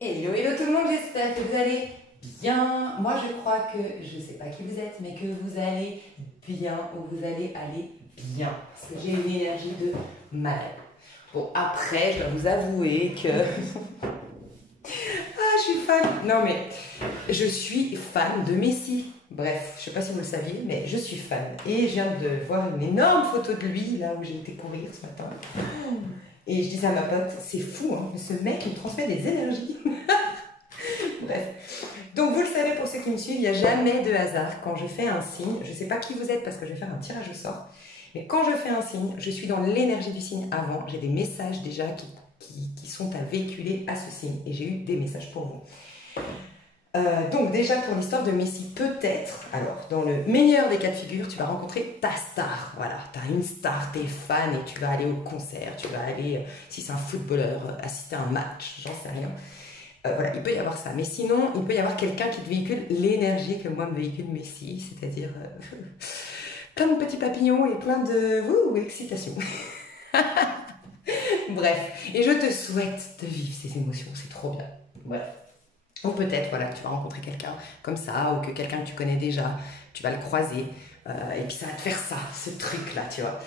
Hello, hello tout le monde, j'espère que vous allez bien. Moi je crois que, je ne sais pas qui vous êtes, mais que vous allez bien ou vous allez aller bien. Parce que j'ai une énergie de malade. Bon, après, je dois vous avouer que... Ah, je suis fan. Non mais, je suis fan de Messi. Bref, je ne sais pas si vous le saviez, mais je suis fan. Et je viens de voir une énorme photo de lui, là où j'ai été courir ce matin. Et je disais à ma pote, c'est fou, hein, mais ce mec, il me transmet des énergies. Bref. Donc vous le savez pour ceux qui me suivent, il n'y a jamais de hasard. Quand je fais un signe, je ne sais pas qui vous êtes parce que je vais faire un tirage au sort, mais quand je fais un signe, je suis dans l'énergie du signe avant. J'ai des messages déjà qui sont à véhiculer à ce signe et j'ai eu des messages pour vous. Donc déjà pour l'histoire de Messi, peut-être, alors dans le meilleur des cas de figure, tu vas rencontrer ta star. Voilà, tu as une star, t'es fan et tu vas aller au concert, tu vas aller, si c'est un footballeur, assister à un match, j'en sais rien. Voilà, il peut y avoir ça. Mais sinon, il peut y avoir quelqu'un qui te véhicule l'énergie que moi me véhicule Messi, c'est-à-dire plein de petits papillons et plein de excitation. Bref, et je te souhaite de vivre ces émotions, c'est trop bien. Bref. Ou peut-être, voilà, que tu vas rencontrer quelqu'un comme ça, ou que quelqu'un que tu connais déjà, tu vas le croiser, et puis ça va te faire ça, ce truc-là, tu vois.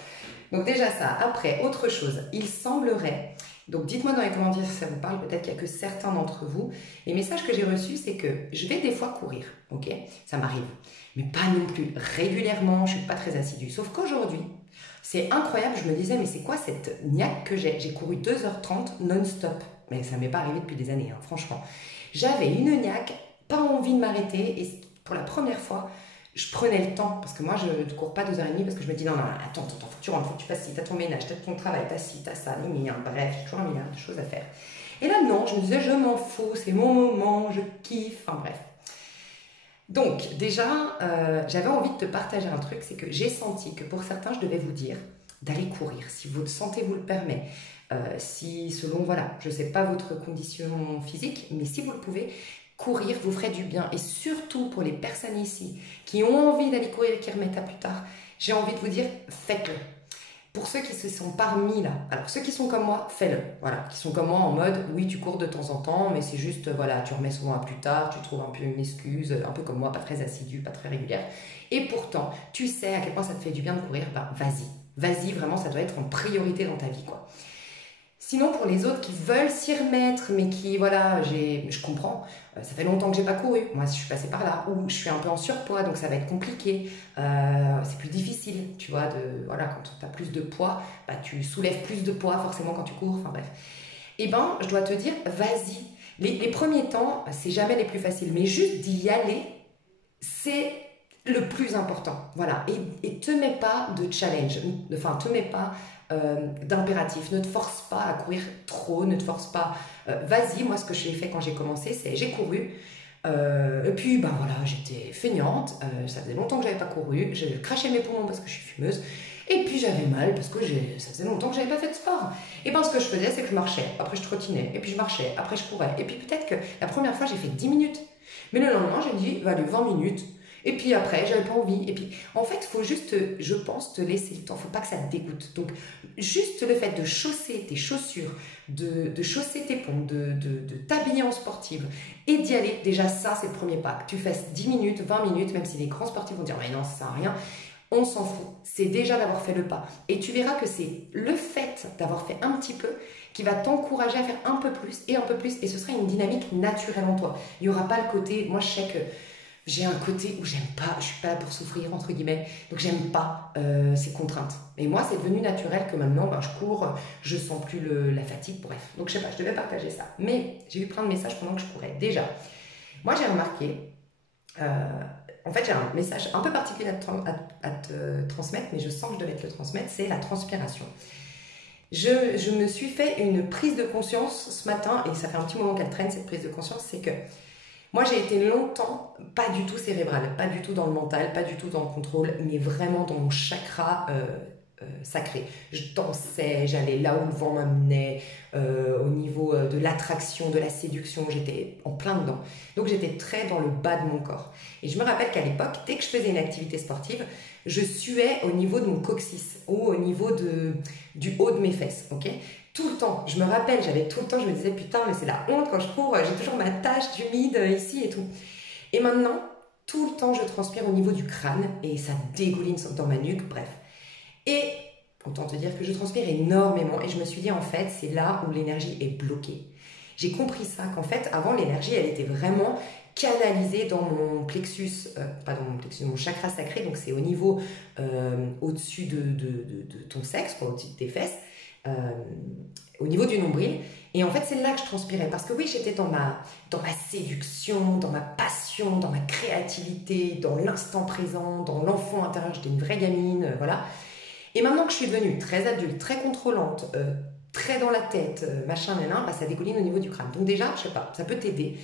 Donc déjà ça. Après, autre chose, il semblerait, donc dites-moi dans les commentaires si ça vous parle, peut-être qu'il n'y a que certains d'entre vous. Les messages que j'ai reçus, c'est que je vais des fois courir, ok? Ça m'arrive. Mais pas non plus régulièrement, je ne suis pas très assidue. Sauf qu'aujourd'hui, c'est incroyable, je me disais, mais c'est quoi cette niaque que j'ai? J'ai couru 2h30 non-stop. Mais ça ne m'est pas arrivé depuis des années, hein, franchement. J'avais une niaque, pas envie de m'arrêter, et pour la première fois, je prenais le temps, parce que moi je ne cours pas 2h30 parce que je me dis non, non, attends, faut que tu rentres, faut que tu fasses ci, t'as ton ménage, t'as ton travail, t'as ci, t'as ça, bref, j'ai toujours un milliard de choses à faire. Et là non, je me disais je m'en fous, c'est mon moment, je kiffe, enfin bref. Donc déjà, j'avais envie de te partager un truc, c'est que j'ai senti que pour certains, je devais vous dire d'aller courir, si votre santé vous le permet, si selon, voilà, je ne sais pas votre condition physique, mais si vous le pouvez, courir vous ferait du bien. Et surtout pour les personnes ici qui ont envie d'aller courir et qui remettent à plus tard, j'ai envie de vous dire, faites-le. Pour ceux qui se sont parmi là, alors ceux qui sont comme moi, fais-le. Voilà, qui sont comme moi en mode, oui, tu cours de temps en temps, mais c'est juste, voilà, tu remets souvent à plus tard, tu trouves un peu une excuse, un peu comme moi, pas très assidue, pas très régulière. Et pourtant, tu sais à quel point ça te fait du bien de courir, ben vas-y. Vas-y, vraiment, ça doit être en priorité dans ta vie, quoi. Sinon, pour les autres qui veulent s'y remettre, mais qui, voilà, je comprends, ça fait longtemps que j'ai pas couru, moi je suis passée par là, ou je suis un peu en surpoids, donc ça va être compliqué, c'est plus difficile, tu vois, voilà, quand tu as plus de poids, bah, tu soulèves plus de poids forcément quand tu cours, enfin bref. Eh ben, je dois te dire, vas-y. Les premiers temps, c'est jamais les plus faciles, mais juste d'y aller, c'est le plus important. Voilà. Et te mets pas de challenge, enfin, te mets pas d'impératif. Ne te force pas à courir trop, ne te force pas. Vas-y, moi, ce que j'ai fait quand j'ai commencé, c'est j'ai couru. Et puis, ben voilà, j'étais feignante. Ça faisait longtemps que j'avais pas couru. J'ai craché mes poumons parce que je suis fumeuse. Et puis j'avais mal parce que ça faisait longtemps que j'avais pas fait de sport. Et ben ce que je faisais, c'est que je marchais. Après, je trottinais. Et puis je marchais. Après, je courais. Et puis peut-être que la première fois, j'ai fait 10 minutes. Mais le lendemain, j'ai dit, va aller 20 minutes. Et puis après, j'avais pas envie. Et puis, en fait, il faut juste, je pense, te laisser le temps. Faut pas que ça te dégoûte. Donc, juste le fait de chausser tes chaussures, de chausser tes pompes, de t'habiller en sportive et d'y aller, déjà, ça, c'est le premier pas. Que tu fasses 10 minutes, 20 minutes, même si les grands sportifs vont dire, mais non, ça sert à rien. On s'en fout. C'est déjà d'avoir fait le pas. Et tu verras que c'est le fait d'avoir fait un petit peu qui va t'encourager à faire un peu plus et un peu plus. Et ce sera une dynamique naturelle en toi. Il n'y aura pas le côté, moi je sais que j'ai un côté où j'aime pas, je suis pas là pour souffrir entre guillemets, donc j'aime pas ces contraintes. Et moi c'est devenu naturel que maintenant ben, je cours, je sens plus la fatigue, bref. Donc je sais pas, je devais partager ça. Mais j'ai eu plein de messages pendant que je courais. Déjà, moi j'ai remarqué, en fait j'ai un message un peu particulier à te transmettre, mais je sens que je devais te le transmettre, c'est la transpiration. Je me suis fait une prise de conscience ce matin, et ça fait un petit moment qu'elle traîne cette prise de conscience, c'est que moi, j'ai été longtemps pas du tout cérébrale, pas du tout dans le mental, pas du tout dans le contrôle, mais vraiment dans mon chakra sacré. Je dansais, j'allais là où le vent m'amenait, au niveau de l'attraction, de la séduction, j'étais en plein dedans. Donc j'étais très dans le bas de mon corps. Et je me rappelle qu'à l'époque, dès que je faisais une activité sportive, je suais au niveau de mon coccyx ou au niveau du haut de mes fesses, ok? Tout le temps, je me rappelle, j'avais tout le temps, je me disais putain, mais c'est la honte quand je cours, j'ai toujours ma tache d'humide ici et tout. Et maintenant, tout le temps, je transpire au niveau du crâne et ça dégouline dans ma nuque, bref. Et autant te dire que je transpire énormément et je me suis dit en fait, c'est là où l'énergie est bloquée. J'ai compris ça, qu'en fait, avant, l'énergie, elle était vraiment canalisée dans mon plexus, pas dans mon plexus, mon chakra sacré, donc c'est au niveau au-dessus de ton sexe, quoi, au-dessus de tes fesses, euh, au niveau du nombril. Et en fait, c'est là que je transpirais. Parce que oui, j'étais dans ma séduction, dans ma passion, dans ma créativité, dans l'instant présent, dans l'enfant intérieur. J'étais une vraie gamine, voilà. Et maintenant que je suis devenue très adulte, très contrôlante, très dans la tête, machin, bah, ça dégouline au niveau du crâne. Donc déjà, je sais pas, ça peut t'aider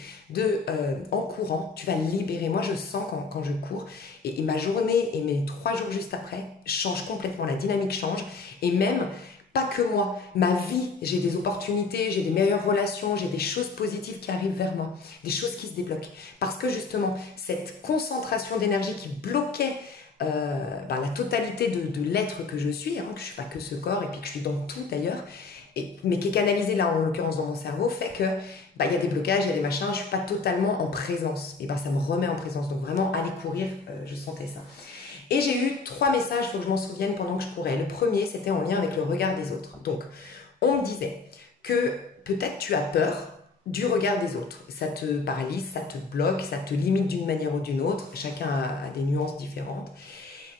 en courant, tu vas libérer. Moi, je sens quand je cours, et ma journée et mes 3 jours juste après changent complètement. La dynamique change. Et même, pas que moi, ma vie, j'ai des opportunités, j'ai des meilleures relations, j'ai des choses positives qui arrivent vers moi, des choses qui se débloquent. Parce que justement, cette concentration d'énergie qui bloquait la totalité de l'être que je suis, hein, que je ne suis pas que ce corps et puis que je suis dans tout d'ailleurs, mais qui est canalisé là en l'occurrence dans mon cerveau, fait que y a des blocages, il y a des machins, je ne suis pas totalement en présence. Et ça me remet en présence. Donc vraiment, aller courir, je sentais ça. Et j'ai eu 3 messages, il faut que je m'en souvienne pendant que je courais. Le premier, c'était en lien avec le regard des autres. Donc, on me disait que peut-être tu as peur du regard des autres. Ça te paralyse, ça te bloque, ça te limite d'une manière ou d'une autre. Chacun a des nuances différentes.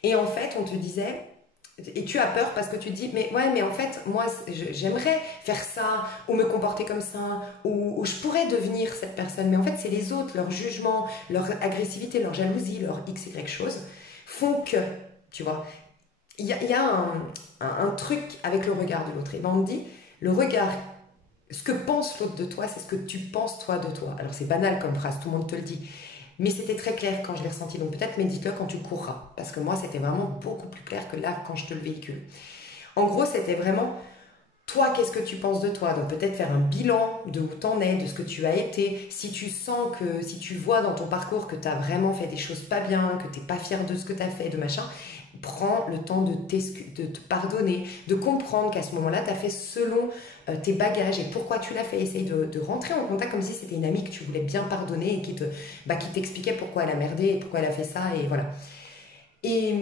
Et en fait, on te disait, et tu as peur parce que tu te dis, mais ouais, mais en fait, moi, j'aimerais faire ça, ou me comporter comme ça, ou je pourrais devenir cette personne. Mais en fait, c'est les autres, leur jugement, leur agressivité, leur jalousie, leur x, y chose, font que, tu vois, il y a un truc avec le regard de l'autre. Et ben on me dit, le regard, ce que pense l'autre de toi, c'est ce que tu penses toi de toi. Alors c'est banal comme phrase, tout le monde te le dit. Mais c'était très clair quand je l'ai ressenti. Donc peut-être médite-le quand tu courras. Parce que moi, c'était vraiment beaucoup plus clair que là quand je te le véhicule. En gros, c'était vraiment, toi, qu'est-ce que tu penses de toi? Donc peut-être faire un bilan de où t'en es, de ce que tu as été. Si tu sens que, si tu vois dans ton parcours que tu as vraiment fait des choses pas bien, que tu n'es pas fier de ce que tu as fait, de machin, prends le temps de te pardonner, de comprendre qu'à ce moment-là, tu as fait selon tes bagages et pourquoi tu l'as fait. Essaye de rentrer en contact comme si c'était une amie que tu voulais bien pardonner et qui t'expliquait pourquoi elle a merdé et pourquoi elle a fait ça, et voilà. Et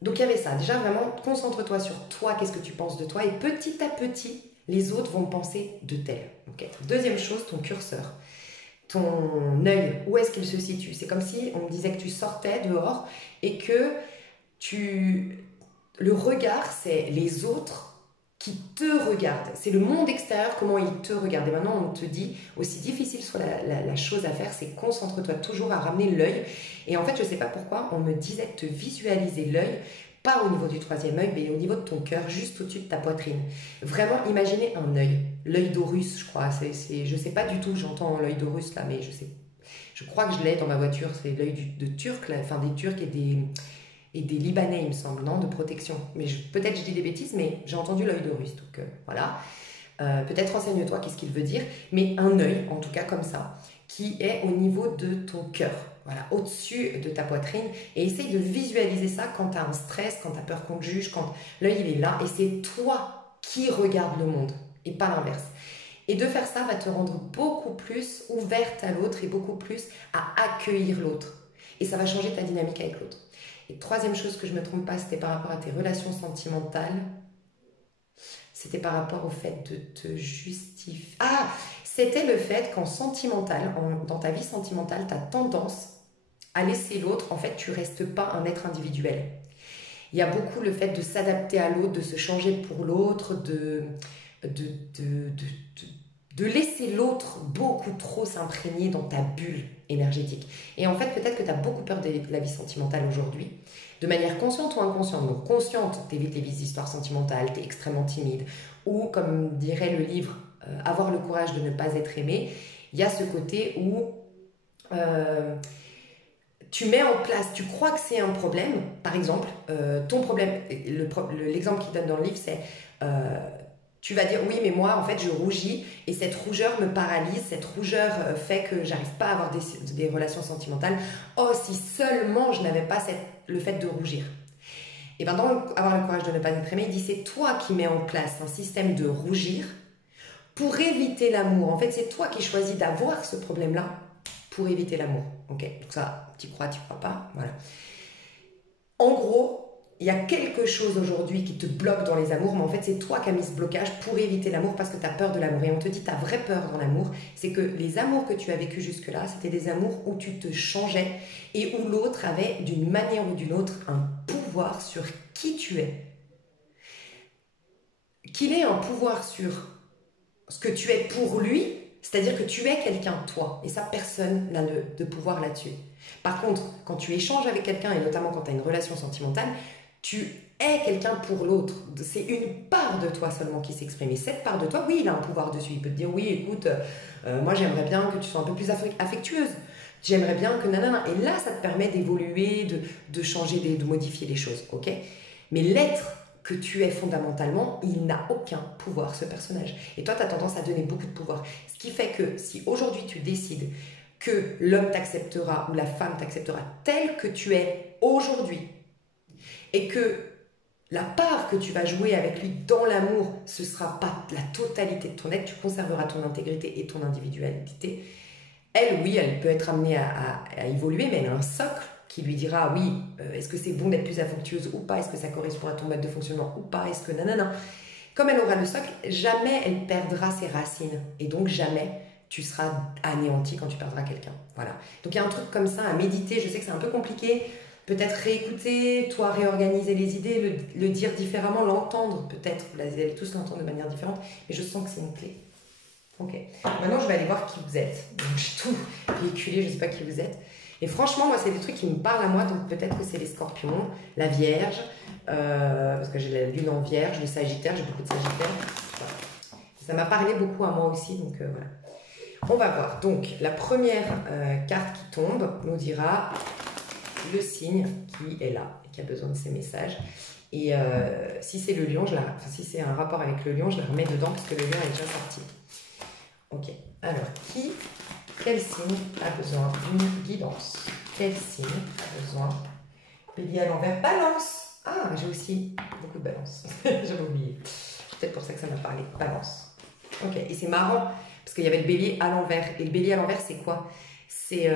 donc il y avait ça. Déjà, vraiment, concentre-toi sur toi, qu'est-ce que tu penses de toi, et petit à petit, les autres vont penser de tel. Okay. Deuxième chose, ton curseur. Ton œil, où est-ce qu'il se situe? C'est comme si on me disait que tu sortais dehors et que le regard, c'est les autres qui te regardent. C'est le monde extérieur, comment ils te regardent. Et maintenant, on te dit, aussi difficile soit la chose à faire, c'est concentre-toi toujours à ramener l'œil. Et en fait, je ne sais pas pourquoi, on me disait de te visualiser l'œil, pas au niveau du 3e œil, mais au niveau de ton cœur, juste au-dessus de ta poitrine. Vraiment, imaginez un œil. L'œil d'Horus, je crois. Je ne sais pas du tout, j'entends l'œil d'Horus là, mais je sais. Je crois que je l'ai dans ma voiture. C'est l'œil de Turc, là, enfin des Turcs et des Libanais, il me semble, non, de protection. Mais peut-être je dis des bêtises, mais j'ai entendu l'œil d'Horus, donc voilà. Peut-être renseigne-toi, qu'est-ce qu'il veut dire, mais un œil, en tout cas comme ça, qui est au niveau de ton cœur, voilà, au-dessus de ta poitrine, et essaye de visualiser ça quand tu as un stress, quand tu as peur qu'on te juge, quand l'œil il est là, et c'est toi qui regardes le monde, et pas l'inverse. Et de faire ça va te rendre beaucoup plus ouverte à l'autre et beaucoup plus à accueillir l'autre. Et ça va changer ta dynamique avec l'autre. Et 3e chose que je ne me trompe pas, c'était par rapport à tes relations sentimentales. C'était par rapport au fait de te justifier. Ah, c'était le fait qu'en sentimental, dans ta vie sentimentale, tu as tendance à laisser l'autre. En fait, tu ne restes pas un être individuel. Il y a beaucoup le fait de s'adapter à l'autre, de se changer pour l'autre, de laisser l'autre beaucoup trop s'imprégner dans ta bulle énergétique. Et en fait, peut-être que tu as beaucoup peur de la vie sentimentale aujourd'hui, de manière consciente ou inconsciente. Donc consciente, t'évites les histoires sentimentales, t'es extrêmement timide. Ou comme dirait le livre, avoir le courage de ne pas être aimé, il y a ce côté où tu mets en place, tu crois que c'est un problème, par exemple, ton problème, l'exemple qu'il donne dans le livre, c'est tu vas dire oui, mais moi en fait je rougis et cette rougeur me paralyse, cette rougeur fait que j'arrive pas à avoir des relations sentimentales. Oh, si seulement je n'avais pas le fait de rougir. Et bien, dans avoir le courage de ne pas être aimé, il dit c'est toi qui mets en place un système de rougir pour éviter l'amour. En fait, c'est toi qui choisis d'avoir ce problème-là pour éviter l'amour. Ok, donc ça, tu crois pas, voilà. En gros, il y a quelque chose aujourd'hui qui te bloque dans les amours, mais en fait, c'est toi qui as mis ce blocage pour éviter l'amour parce que tu as peur de l'amour. Et on te dit, ta vraie peur dans l'amour, c'est que les amours que tu as vécus jusque-là, c'était des amours où tu te changeais et où l'autre avait, d'une manière ou d'une autre, un pouvoir sur qui tu es. Qu'il ait un pouvoir sur ce que tu es pour lui, c'est-à-dire que tu es quelqu'un, toi, et ça, personne n'a de pouvoir là-dessus. Par contre, quand tu échanges avec quelqu'un, et notamment quand tu as une relation sentimentale, tu es quelqu'un pour l'autre. C'est une part de toi seulement qui s'exprime. Et cette part de toi, oui, il a un pouvoir dessus. Il peut te dire, oui, écoute, moi j'aimerais bien que tu sois un peu plus affectueuse. J'aimerais bien que nanana. Et là, ça te permet d'évoluer, de changer, de modifier les choses, ok? Mais l'être que tu es fondamentalement, il n'a aucun pouvoir, ce personnage. Et toi, tu as tendance à donner beaucoup de pouvoir. Ce qui fait que si aujourd'hui tu décides que l'homme t'acceptera ou la femme t'acceptera tel que tu es aujourd'hui, et que la part que tu vas jouer avec lui dans l'amour, ce ne sera pas la totalité de ton être, tu conserveras ton intégrité et ton individualité. Elle, oui, elle peut être amenée à évoluer, mais elle a un socle qui lui dira, oui, est-ce que c'est bon d'être plus affectueuse ou pas, est-ce que ça correspond à ton mode de fonctionnement ou pas, est-ce que nanana. Comme elle aura le socle, jamais elle perdra ses racines, et donc jamais tu seras anéanti quand tu perdras quelqu'un. Voilà. Donc il y a un truc comme ça à méditer, je sais que c'est un peu compliqué, peut-être réécouter, toi réorganiser les idées, le dire différemment, l'entendre peut-être, vous allez tous l'entendre de manière différente, mais je sens que c'est une clé. Ok, maintenant je vais aller voir qui vous êtes. Donc j'ai tout véhiculé, je ne sais pas qui vous êtes. Et franchement, moi c'est des trucs qui me parlent à moi, donc peut-être que c'est les scorpions, la vierge, parce que j'ai la lune en vierge, le sagittaire, j'ai beaucoup de sagittaire. Voilà. Ça m'a parlé beaucoup à moi aussi, donc voilà. On va voir. Donc la première carte qui tombe nous dira le signe qui est là et qui a besoin de ces messages. Et si c'est le lion, si c'est un rapport avec le lion, je la remets dedans parce que le lion est déjà sorti. Ok, alors quel signe a besoin d'une guidance? Quel signe a besoin? Bélier à l'envers, balance. Ah, j'ai aussi beaucoup de balance. J'avais oublié. C'est peut-être pour ça que ça m'a parlé. Balance. Ok, et c'est marrant parce qu'il y avait le bélier à l'envers. Et le bélier à l'envers, c'est quoi? C'est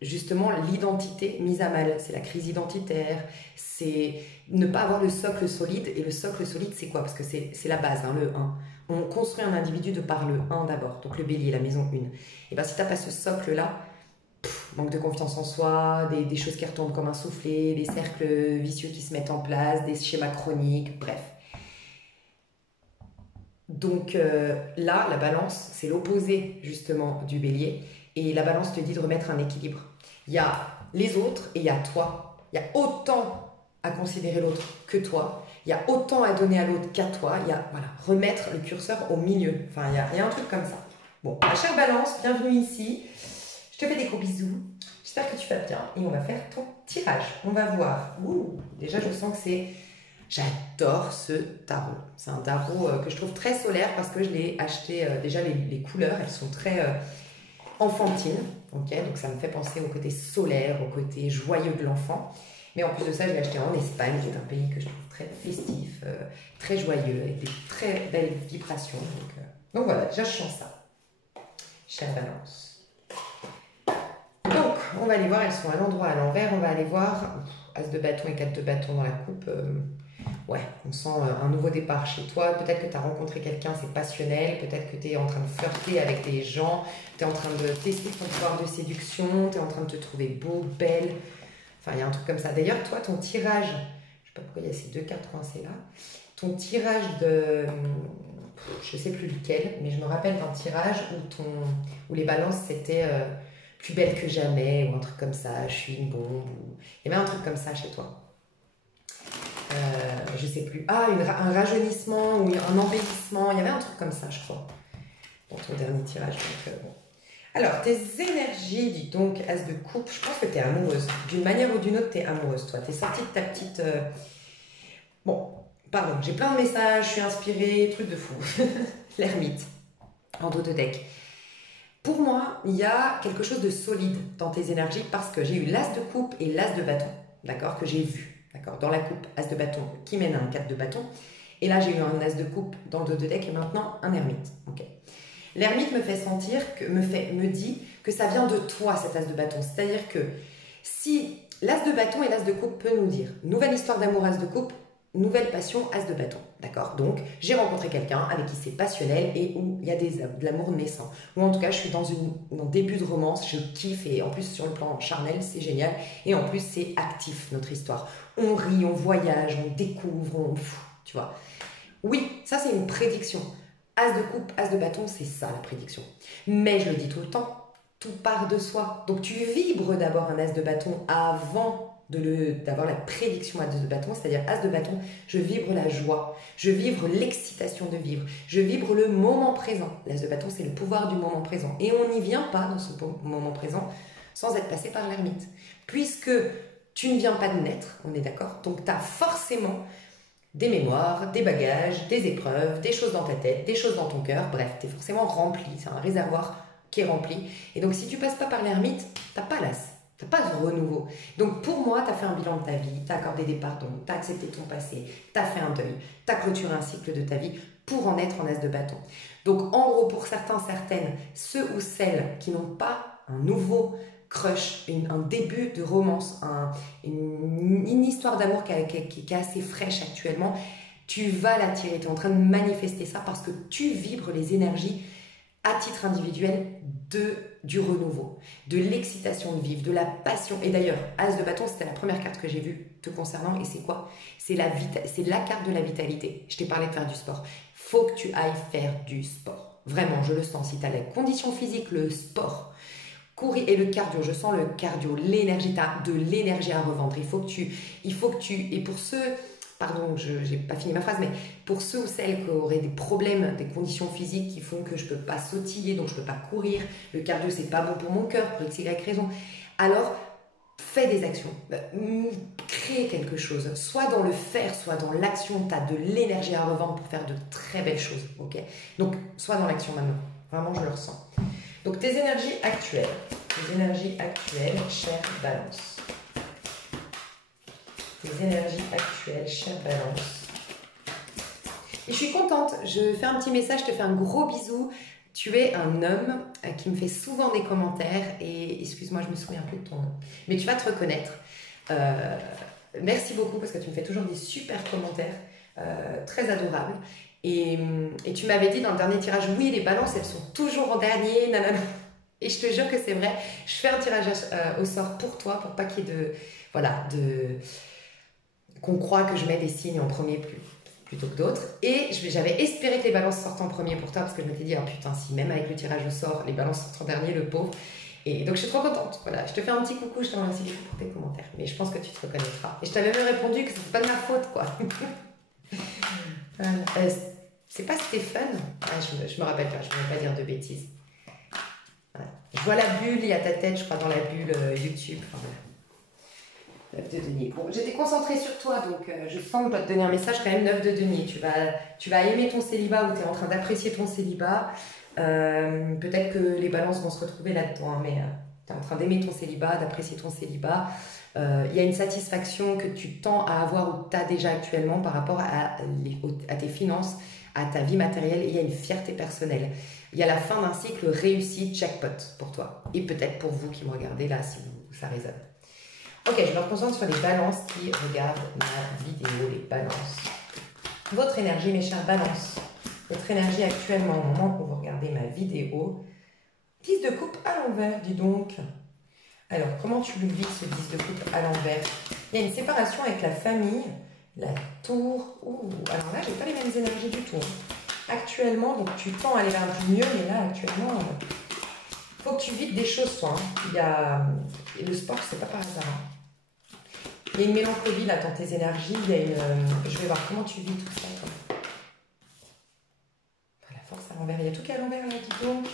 justement l'identité mise à mal. C'est la crise identitaire. C'est ne pas avoir le socle solide. Et le socle solide, c'est quoi? Parce que c'est la base, hein, le 1. On construit un individu de par le 1 d'abord, donc le bélier, la maison 1. Et bien si tu n'as pas ce socle-là, manque de confiance en soi, des choses qui retombent comme un soufflet, des cercles vicieux qui se mettent en place, des schémas chroniques, bref. Donc là, la balance, c'est l'opposé justement du bélier. Et la balance te dit de remettre un équilibre. Il y a les autres et il y a toi. Il y a autant à considérer l'autre que toi. Il y a autant à donner à l'autre qu'à toi. Il y a, voilà, remettre le curseur au milieu. Enfin, il y a un truc comme ça. Bon, ma chère Balance, bienvenue ici. Je te fais des gros bisous. J'espère que tu vas bien. Et on va faire ton tirage. On va voir. Ouh, déjà, je sens que c'est... J'adore ce tarot. C'est un tarot que je trouve très solaire parce que je l'ai acheté... déjà, les couleurs, elles sont très enfantines. Okay, donc, ça me fait penser au côté solaire, au côté joyeux de l'enfant. Mais en plus de ça, je l'ai acheté en Espagne, qui est un pays que je trouve très festif, très joyeux, avec des très belles vibrations. Donc voilà, déjà je sens ça. Chère Balance. Donc, on va aller voir, elles sont à l'endroit à l'envers. On va aller voir As de bâton et 4 de bâton dans la coupe. Ouais, on sent un nouveau départ chez toi. Peut-être que tu as rencontré quelqu'un, c'est passionnel. Peut-être que tu es en train de flirter avec des gens. Tu es en train de tester ton pouvoir de séduction. Tu es en train de te trouver beau, belle. Enfin, il y a un truc comme ça. D'ailleurs, toi, ton tirage, je ne sais pas pourquoi il y a ces deux cartes coincées là, ton tirage de... Je ne sais plus lequel, mais je me rappelle d'un tirage où les balances, c'était plus belle que jamais, ou un truc comme ça, je suis une bombe. Il y avait un truc comme ça chez toi. Je ne sais plus. Ah, un rajeunissement ou un embellissement. Il y avait un truc comme ça, je crois, dans ton dernier tirage. Donc, bon. Alors, tes énergies, dis donc, as de coupe, je pense que tu es amoureuse. D'une manière ou d'une autre, tu es amoureuse, toi. Tu es sortie de ta petite... Bon, pardon, j'ai plein de messages, je suis inspirée, truc de fou. L'ermite, en dos de deck. Pour moi, il y a quelque chose de solide dans tes énergies parce que j'ai eu l'as de coupe et l'as de bâton, d'accord, que j'ai vu, d'accord, dans la coupe, as de bâton qui mène à un 4 de bâton. Et là, j'ai eu un as de coupe dans le dos de deck et maintenant un ermite. Ok. L'ermite me fait sentir, me dit que ça vient de toi, cet as de bâton. C'est-à-dire que si l'as de bâton et l'as de coupe peut nous dire nouvelle histoire d'amour as de coupe, nouvelle passion as de bâton. D'accord? Donc, j'ai rencontré quelqu'un avec qui c'est passionnel et où il y a de l'amour naissant. Ou en tout cas, je suis dans un début de romance, je kiffe et en plus, sur le plan charnel, c'est génial. Et en plus, c'est actif, notre histoire. On rit, on voyage, on découvre, tu vois. Oui, ça, c'est une prédiction. As de coupe, as de bâton, c'est ça la prédiction. Mais je le dis tout le temps, tout part de soi. Donc tu vibres d'abord un as de bâton avant d'avoir la prédiction as de bâton, c'est-à-dire as de bâton, je vibre la joie, je vibre l'excitation de vivre, je vibre le moment présent. L'as de bâton, c'est le pouvoir du moment présent. Et on n'y vient pas dans ce moment présent sans être passé par l'ermite. Puisque tu ne viens pas de naître, on est d'accord, donc tu as forcément des mémoires, des bagages, des épreuves, des choses dans ta tête, des choses dans ton cœur, bref, tu es forcément rempli, c'est un réservoir qui est rempli. Et donc si tu passes pas par l'ermite, t'as pas l'as, t'as pas de renouveau. Donc pour moi, tu as fait un bilan de ta vie, tu as accordé des pardons, tu as accepté ton passé, tu as fait un deuil, tu as clôturé un cycle de ta vie pour en être en as de bâton. Donc en gros, pour certains, certaines, ceux ou celles qui n'ont pas un nouveau crush, un début de romance, une histoire d'amour qui est assez fraîche actuellement, tu vas l'attirer. Tu es en train de manifester ça parce que tu vibres les énergies à titre individuel du renouveau, de l'excitation de vivre, de la passion. Et d'ailleurs, as de bâton, c'était la première carte que j'ai vue te concernant. Et c'est quoi? C'est la carte de la vitalité. Je t'ai parlé de faire du sport. Faut que tu ailles faire du sport. Vraiment, je le sens. Si tu as la condition physique, le sport, courir et le cardio, je sens le cardio, l'énergie, tu as de l'énergie à revendre. Il faut que tu, et pour ceux, pardon, je n'ai pas fini ma phrase, mais pour ceux ou celles qui auraient des problèmes, des conditions physiques qui font que je ne peux pas sautiller, donc je ne peux pas courir, le cardio c'est pas bon pour mon cœur, pour x, y raison, alors fais des actions, crée quelque chose, soit dans le faire, soit dans l'action, tu as de l'énergie à revendre pour faire de très belles choses, ok? Donc, soit dans l'action maintenant, vraiment je le ressens. Donc tes énergies actuelles, chère Balance. Tes énergies actuelles, chère Balance. Et je suis contente, je fais un petit message, je te fais un gros bisou. Tu es un homme qui me fait souvent des commentaires et excuse-moi, je me souviens plus de ton nom, mais tu vas te reconnaître. Merci beaucoup parce que tu me fais toujours des super commentaires, très adorables. Et tu m'avais dit dans le dernier tirage, oui, les balances, elles sont toujours en dernier, nanana. Et je te jure que c'est vrai. Je fais un tirage au sort pour toi, pour pas qu'il y ait qu'on croit que je mets des signes en premier plutôt que d'autres. Et j'avais espéré que les balances sortent en premier pour toi, parce que je m'étais dit, ah putain, si même avec le tirage au sort, les balances sortent en dernier, le pauvre. Et donc je suis trop contente. Voilà, je te fais un petit coucou, je te remercie beaucoup pour tes commentaires. Mais je pense que tu te reconnaîtras. Et je t'avais même répondu que c'était pas de ma faute, quoi. C'est pas Stéphane? Je me rappelle pas, je ne vais pas dire de bêtises. Voilà. Je vois la bulle, il y a ta tête, je crois, dans la bulle YouTube. Enfin, voilà. 9 de denier. Bon, j'étais concentrée sur toi, donc je sens que je dois te donner un message quand même. 9 de denier. Tu vas aimer ton célibat ou tu es en train d'apprécier ton célibat. Peut-être que les balances vont se retrouver là-dedans, hein, mais tu es en train d'aimer ton célibat, d'apprécier ton célibat. Il y a une satisfaction que tu tends à avoir ou tu as déjà actuellement par rapport à tes finances, à ta vie matérielle. Et il y a une fierté personnelle. Il y a la fin d'un cycle réussi, jackpot pour toi. Et peut-être pour vous qui me regardez là, si ça résonne. Ok, je me concentre sur les balances qui regardent ma vidéo, les balances. Votre énergie, mes chers balances. Votre énergie actuellement, au moment où vous regardez ma vidéo. 10 de coupe à l'envers, dis donc. Alors, comment tu le vis, ce 10 de coupe à l'envers? Il y a une séparation avec la famille, la tour. Ouh, alors là, j'ai pas les mêmes énergies du tout. Actuellement, donc tu tends à aller vers du mieux, mais là, actuellement, il faut que tu vides des choses, toi. Hein. Il y a le sport, c'est pas par hasard. Hein. Il y a une mélancolie là dans tes énergies. Il y a une. Je vais voir comment tu vis tout ça. Toi. La force à l'envers. Il y a tout qui est à l'envers là, dis donc.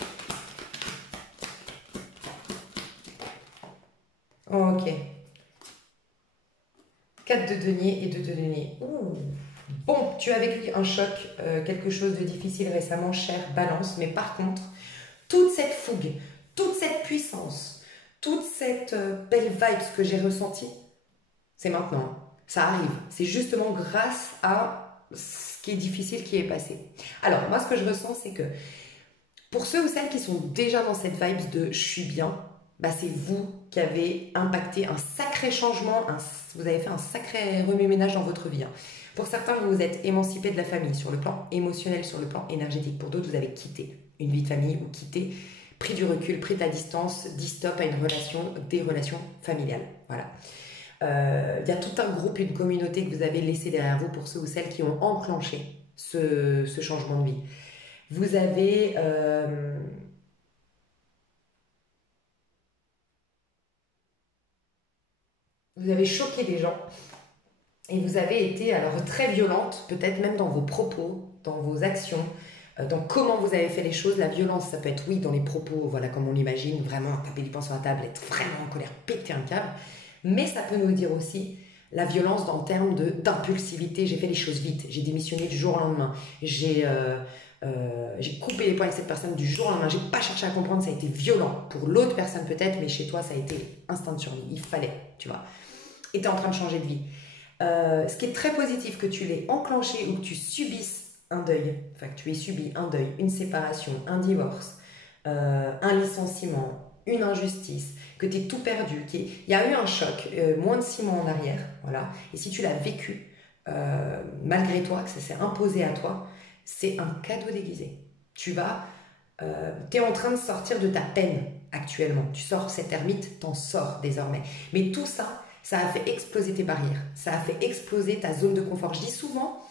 4 de denier et 2 de denier. Ouh. Bon, tu as vécu un choc, quelque chose de difficile récemment, cher Balance, mais par contre, toute cette fougue, toute cette puissance, toute cette belle vibe que j'ai ressentie, c'est maintenant. Ça arrive. C'est justement grâce à ce qui est difficile qui est passé. Alors, moi, ce que je ressens, c'est que pour ceux ou celles qui sont déjà dans cette vibe de je suis bien, bah c'est vous qui avez impacté un sacré changement, vous avez fait un sacré remue-ménage dans votre vie. Hein. Pour certains, vous vous êtes émancipé de la famille sur le plan émotionnel, sur le plan énergétique. Pour d'autres, vous avez quitté une vie de famille ou quitté, pris du recul, pris de la distance, dit stop à une relation, des relations familiales. Voilà. Y a tout un groupe, une communauté que vous avez laissé derrière vous pour ceux ou celles qui ont enclenché ce changement de vie. Vous avez choqué des gens et vous avez été alors très violente, peut-être même dans vos propos, dans vos actions, dans comment vous avez fait les choses. La violence, ça peut être oui dans les propos, voilà comme on l'imagine, vraiment taper du poing sur la table, être vraiment en colère, péter un câble. Mais ça peut nous dire aussi la violence en termes d'impulsivité. J'ai fait les choses vite, j'ai démissionné du jour au lendemain, j'ai coupé les poings avec cette personne du jour au lendemain, j'ai pas cherché à comprendre, ça a été violent pour l'autre personne peut-être, mais chez toi ça a été instinct de survie, il fallait, tu vois. Et tu es en train de changer de vie. Ce qui est très positif, que tu l'aies enclenché ou que tu subisses un deuil, enfin que tu aies subi un deuil, une séparation, un divorce, un licenciement, une injustice, que tu aies tout perdu, il y a eu un choc, moins de 6 mois en arrière, voilà. Et si tu l'as vécu, malgré toi, que ça s'est imposé à toi, c'est un cadeau déguisé. Tu es en train de sortir de ta peine actuellement. Tu sors cette ermite, t'en sors désormais. Mais tout ça, ça a fait exploser tes barrières. Ça a fait exploser ta zone de confort. Je dis souvent,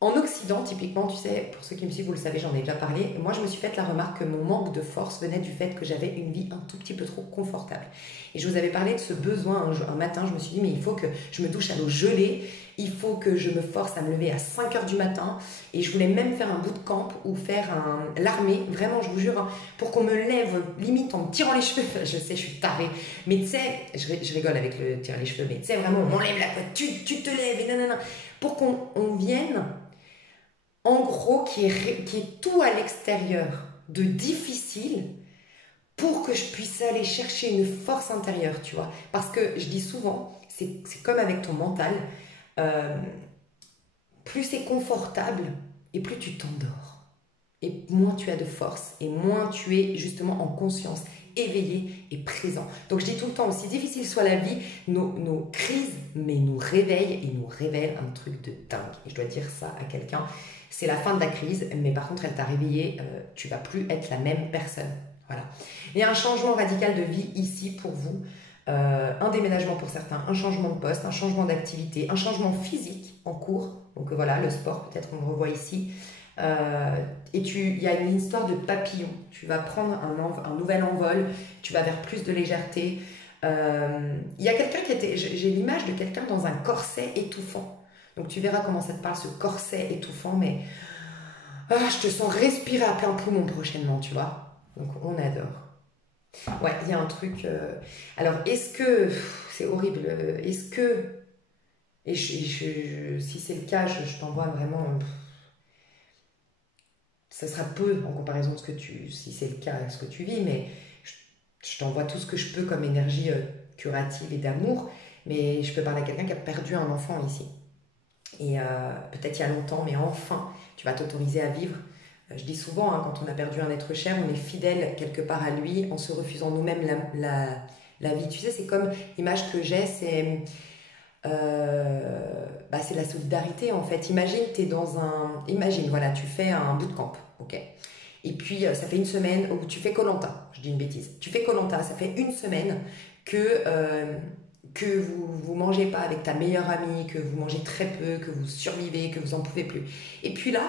en Occident, typiquement, tu sais, pour ceux qui me suivent, vous le savez, j'en ai déjà parlé, moi je me suis fait la remarque que mon manque de force venait du fait que j'avais une vie un tout petit peu trop confortable. Et je vous avais parlé de ce besoin un matin, je me suis dit, mais il faut que je me douche à l'eau gelée, il faut que je me force à me lever à 5 heures du matin, et je voulais même faire un bootcamp ou faire l'armée, vraiment, je vous jure, hein, pour qu'on me lève limite en me tirant les cheveux. Je sais, je suis tarée, mais tu sais, je rigole avec le tirer les cheveux, mais tu sais, vraiment, on m'enlève la couette, tu te lèves, et nanana, pour qu'on vienne. En gros, qui est tout à l'extérieur de difficile pour que je puisse aller chercher une force intérieure, tu vois. Parce que je dis souvent, c'est comme avec ton mental, euh, plus c'est confortable et plus tu t'endors. Et moins tu as de force et moins tu es justement en conscience, éveillé et présent. Donc je dis tout le temps, aussi difficile soit la vie, nos crises, mais nous réveillent et nous révèlent un truc de dingue. Et je dois dire ça à quelqu'un. C'est la fin de la crise, mais par contre, elle t'a réveillé, tu vas plus être la même personne. Voilà. Il y a un changement radical de vie ici pour vous, un déménagement pour certains, un changement de poste, un changement d'activité, un changement physique en cours. Donc voilà, le sport, peut-être qu'on le revoit ici. Et il y a une histoire de papillon. Tu vas prendre un nouvel envol, tu vas vers plus de légèreté. Il y a quelqu'un j'ai l'image de quelqu'un dans un corset étouffant. Donc tu verras comment ça te parle, ce corset étouffant, mais je te sens respirer à plein poumon prochainement, tu vois. Donc on adore. Ouais, il y a un truc. Alors, est-ce que. C'est horrible. Est-ce que. Et si c'est le cas, je t'envoie vraiment. Ça sera peu en comparaison de si c'est le cas, ce que tu vis, mais je t'envoie tout ce que je peux comme énergie curative et d'amour. Mais je peux parler à quelqu'un qui a perdu un enfant ici. Et peut-être il y a longtemps, mais enfin, tu vas t'autoriser à vivre. Je dis souvent, hein, quand on a perdu un être cher, on est fidèle quelque part à lui en se refusant nous-mêmes la vie. Tu sais, c'est comme l'image que j'ai, c'est c'est la solidarité en fait. Imagine, voilà, tu fais un bootcamp, ok. Et puis ça fait une semaine où tu fais koh, je dis une bêtise. Tu fais koh, ça fait une semaine que vous mangez pas avec ta meilleure amie, que vous mangez très peu, que vous survivez, que vous en pouvez plus. Et puis là,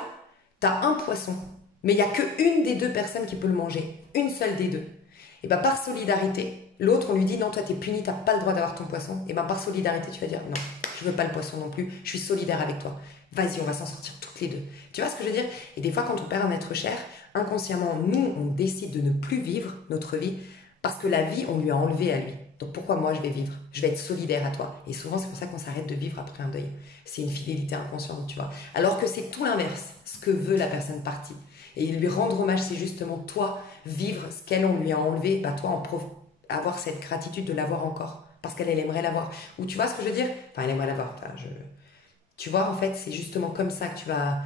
tu as un poisson, mais il n'y a qu'une des deux personnes qui peut le manger, une seule des deux. Et bien par solidarité, l'autre on lui dit non, toi t'es puni, t'as pas le droit d'avoir ton poisson. Et bien par solidarité, tu vas dire non, je veux pas le poisson non plus, je suis solidaire avec toi. Vas-y, on va s'en sortir toutes les deux. Tu vois ce que je veux dire? Et des fois, quand on perd un être cher, inconsciemment, nous, on décide de ne plus vivre notre vie parce que la vie, on lui a enlevé à lui. Donc pourquoi moi je vais vivre? Je vais être solidaire à toi. Et souvent c'est pour ça qu'on s'arrête de vivre après un deuil. C'est une fidélité inconsciente, tu vois. Alors que c'est tout l'inverse, ce que veut la personne partie. Et lui rendre hommage, c'est justement toi vivre ce qu'elle on lui a enlevé, bah toi avoir cette gratitude de l'avoir encore. Parce qu'elle aimerait l'avoir. Ou tu vois ce que je veux dire? Enfin elle aimerait l'avoir. Enfin, tu vois, en fait, c'est justement comme ça que tu vas...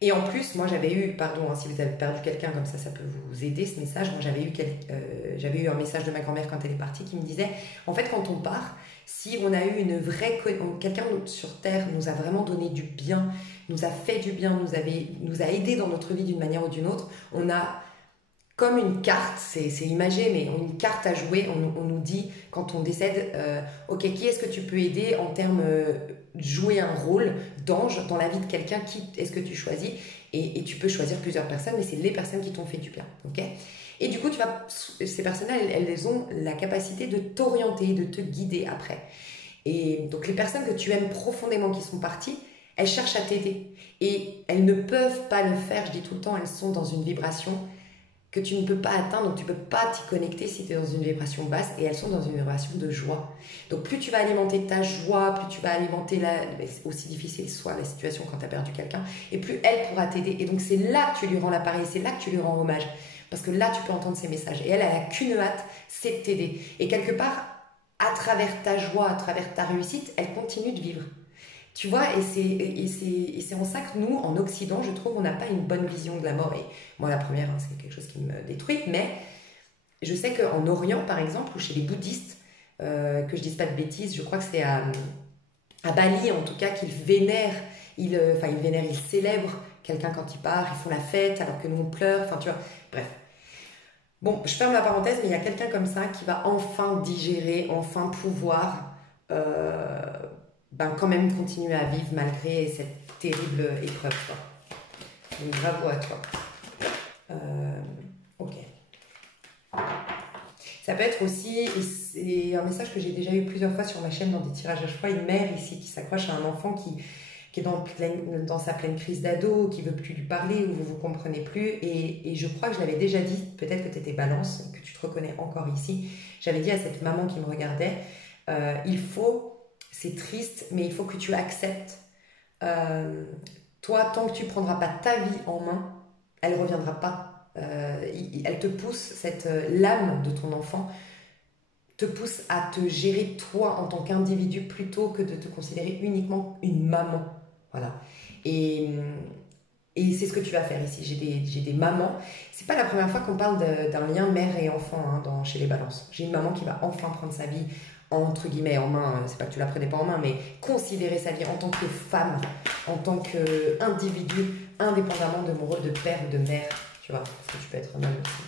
Et en plus, moi j'avais eu, pardon, hein, si vous avez perdu quelqu'un comme ça peut vous aider ce message. Moi j'avais eu un message de ma grand-mère quand elle est partie qui me disait, en fait quand on part, si on a eu une vraie... Quelqu'un sur Terre nous a vraiment donné du bien, nous a fait du bien, nous a aidé dans notre vie d'une manière ou d'une autre, on a comme une carte, c'est imagé, mais une carte à jouer, on nous dit quand on décède, ok, qui est-ce que tu peux aider en termes de jouer un rôle d'ange dans la vie de quelqu'un, qui est-ce que tu choisis et tu peux choisir plusieurs personnes, mais c'est les personnes qui t'ont fait du bien, ok? Et du coup, ces personnes-là, elles ont la capacité de t'orienter, de te guider après. Et donc les personnes que tu aimes profondément qui sont parties, elles cherchent à t'aider. Et elles ne peuvent pas le faire, je dis tout le temps, elles sont dans une vibration que tu ne peux pas atteindre, donc tu ne peux pas t'y connecter si tu es dans une vibration basse, et elles sont dans une vibration de joie. Donc plus tu vas alimenter ta joie, plus tu vas alimenter aussi difficile soit la situation quand tu as perdu quelqu'un, et plus elle pourra t'aider. Et donc c'est là que tu lui rends l'appareil, c'est là que tu lui rends hommage, parce que là tu peux entendre ses messages. Et elle a qu'une hâte, c'est de t'aider. Et quelque part, à travers ta joie, à travers ta réussite, elle continue de vivre. Tu vois, et c'est en ça que nous, en Occident, je trouve, on n'a pas une bonne vision de la mort. Et moi, la première, hein, c'est quelque chose qui me détruit. Mais je sais qu'en Orient, par exemple, ou chez les bouddhistes, que je ne dise pas de bêtises, je crois que c'est à Bali, en tout cas, qu'ils vénèrent, ils célèbrent quelqu'un quand il part, ils font la fête alors que nous, on pleure. Enfin, tu vois, bref. Bon, je ferme la parenthèse, mais il y a quelqu'un comme ça qui va enfin digérer, enfin pouvoir... quand même continuer à vivre malgré cette terrible épreuve. Quoi. Donc bravo à toi. Ok. Ça peut être aussi, et c'est un message que j'ai déjà eu plusieurs fois sur ma chaîne dans des tirages à choix, une mère ici qui s'accroche à un enfant qui est dans sa pleine crise d'ado, qui veut plus lui parler, ou vous vous comprenez plus. Et je crois que je l'avais déjà dit, peut-être que tu étais balance, que tu te reconnais encore ici. J'avais dit à cette maman qui me regardait, c'est triste, mais il faut que tu acceptes. Toi, tant que tu ne prendras pas ta vie en main, elle ne reviendra pas. Elle te pousse, l'âme de ton enfant te pousse à te gérer toi en tant qu'individu plutôt que de te considérer uniquement une maman. Voilà. Et c'est ce que tu vas faire ici. J'ai des mamans. C'est pas la première fois qu'on parle d'un lien mère et enfant hein, chez les balances. J'ai une maman qui va enfin prendre sa vie entre guillemets en main, c'est pas que tu la prenais pas en main, mais considérer sa vie en tant que femme, en tant qu'individu, indépendamment de mon rôle de père ou de mère, tu vois, parce que tu peux être un homme aussi.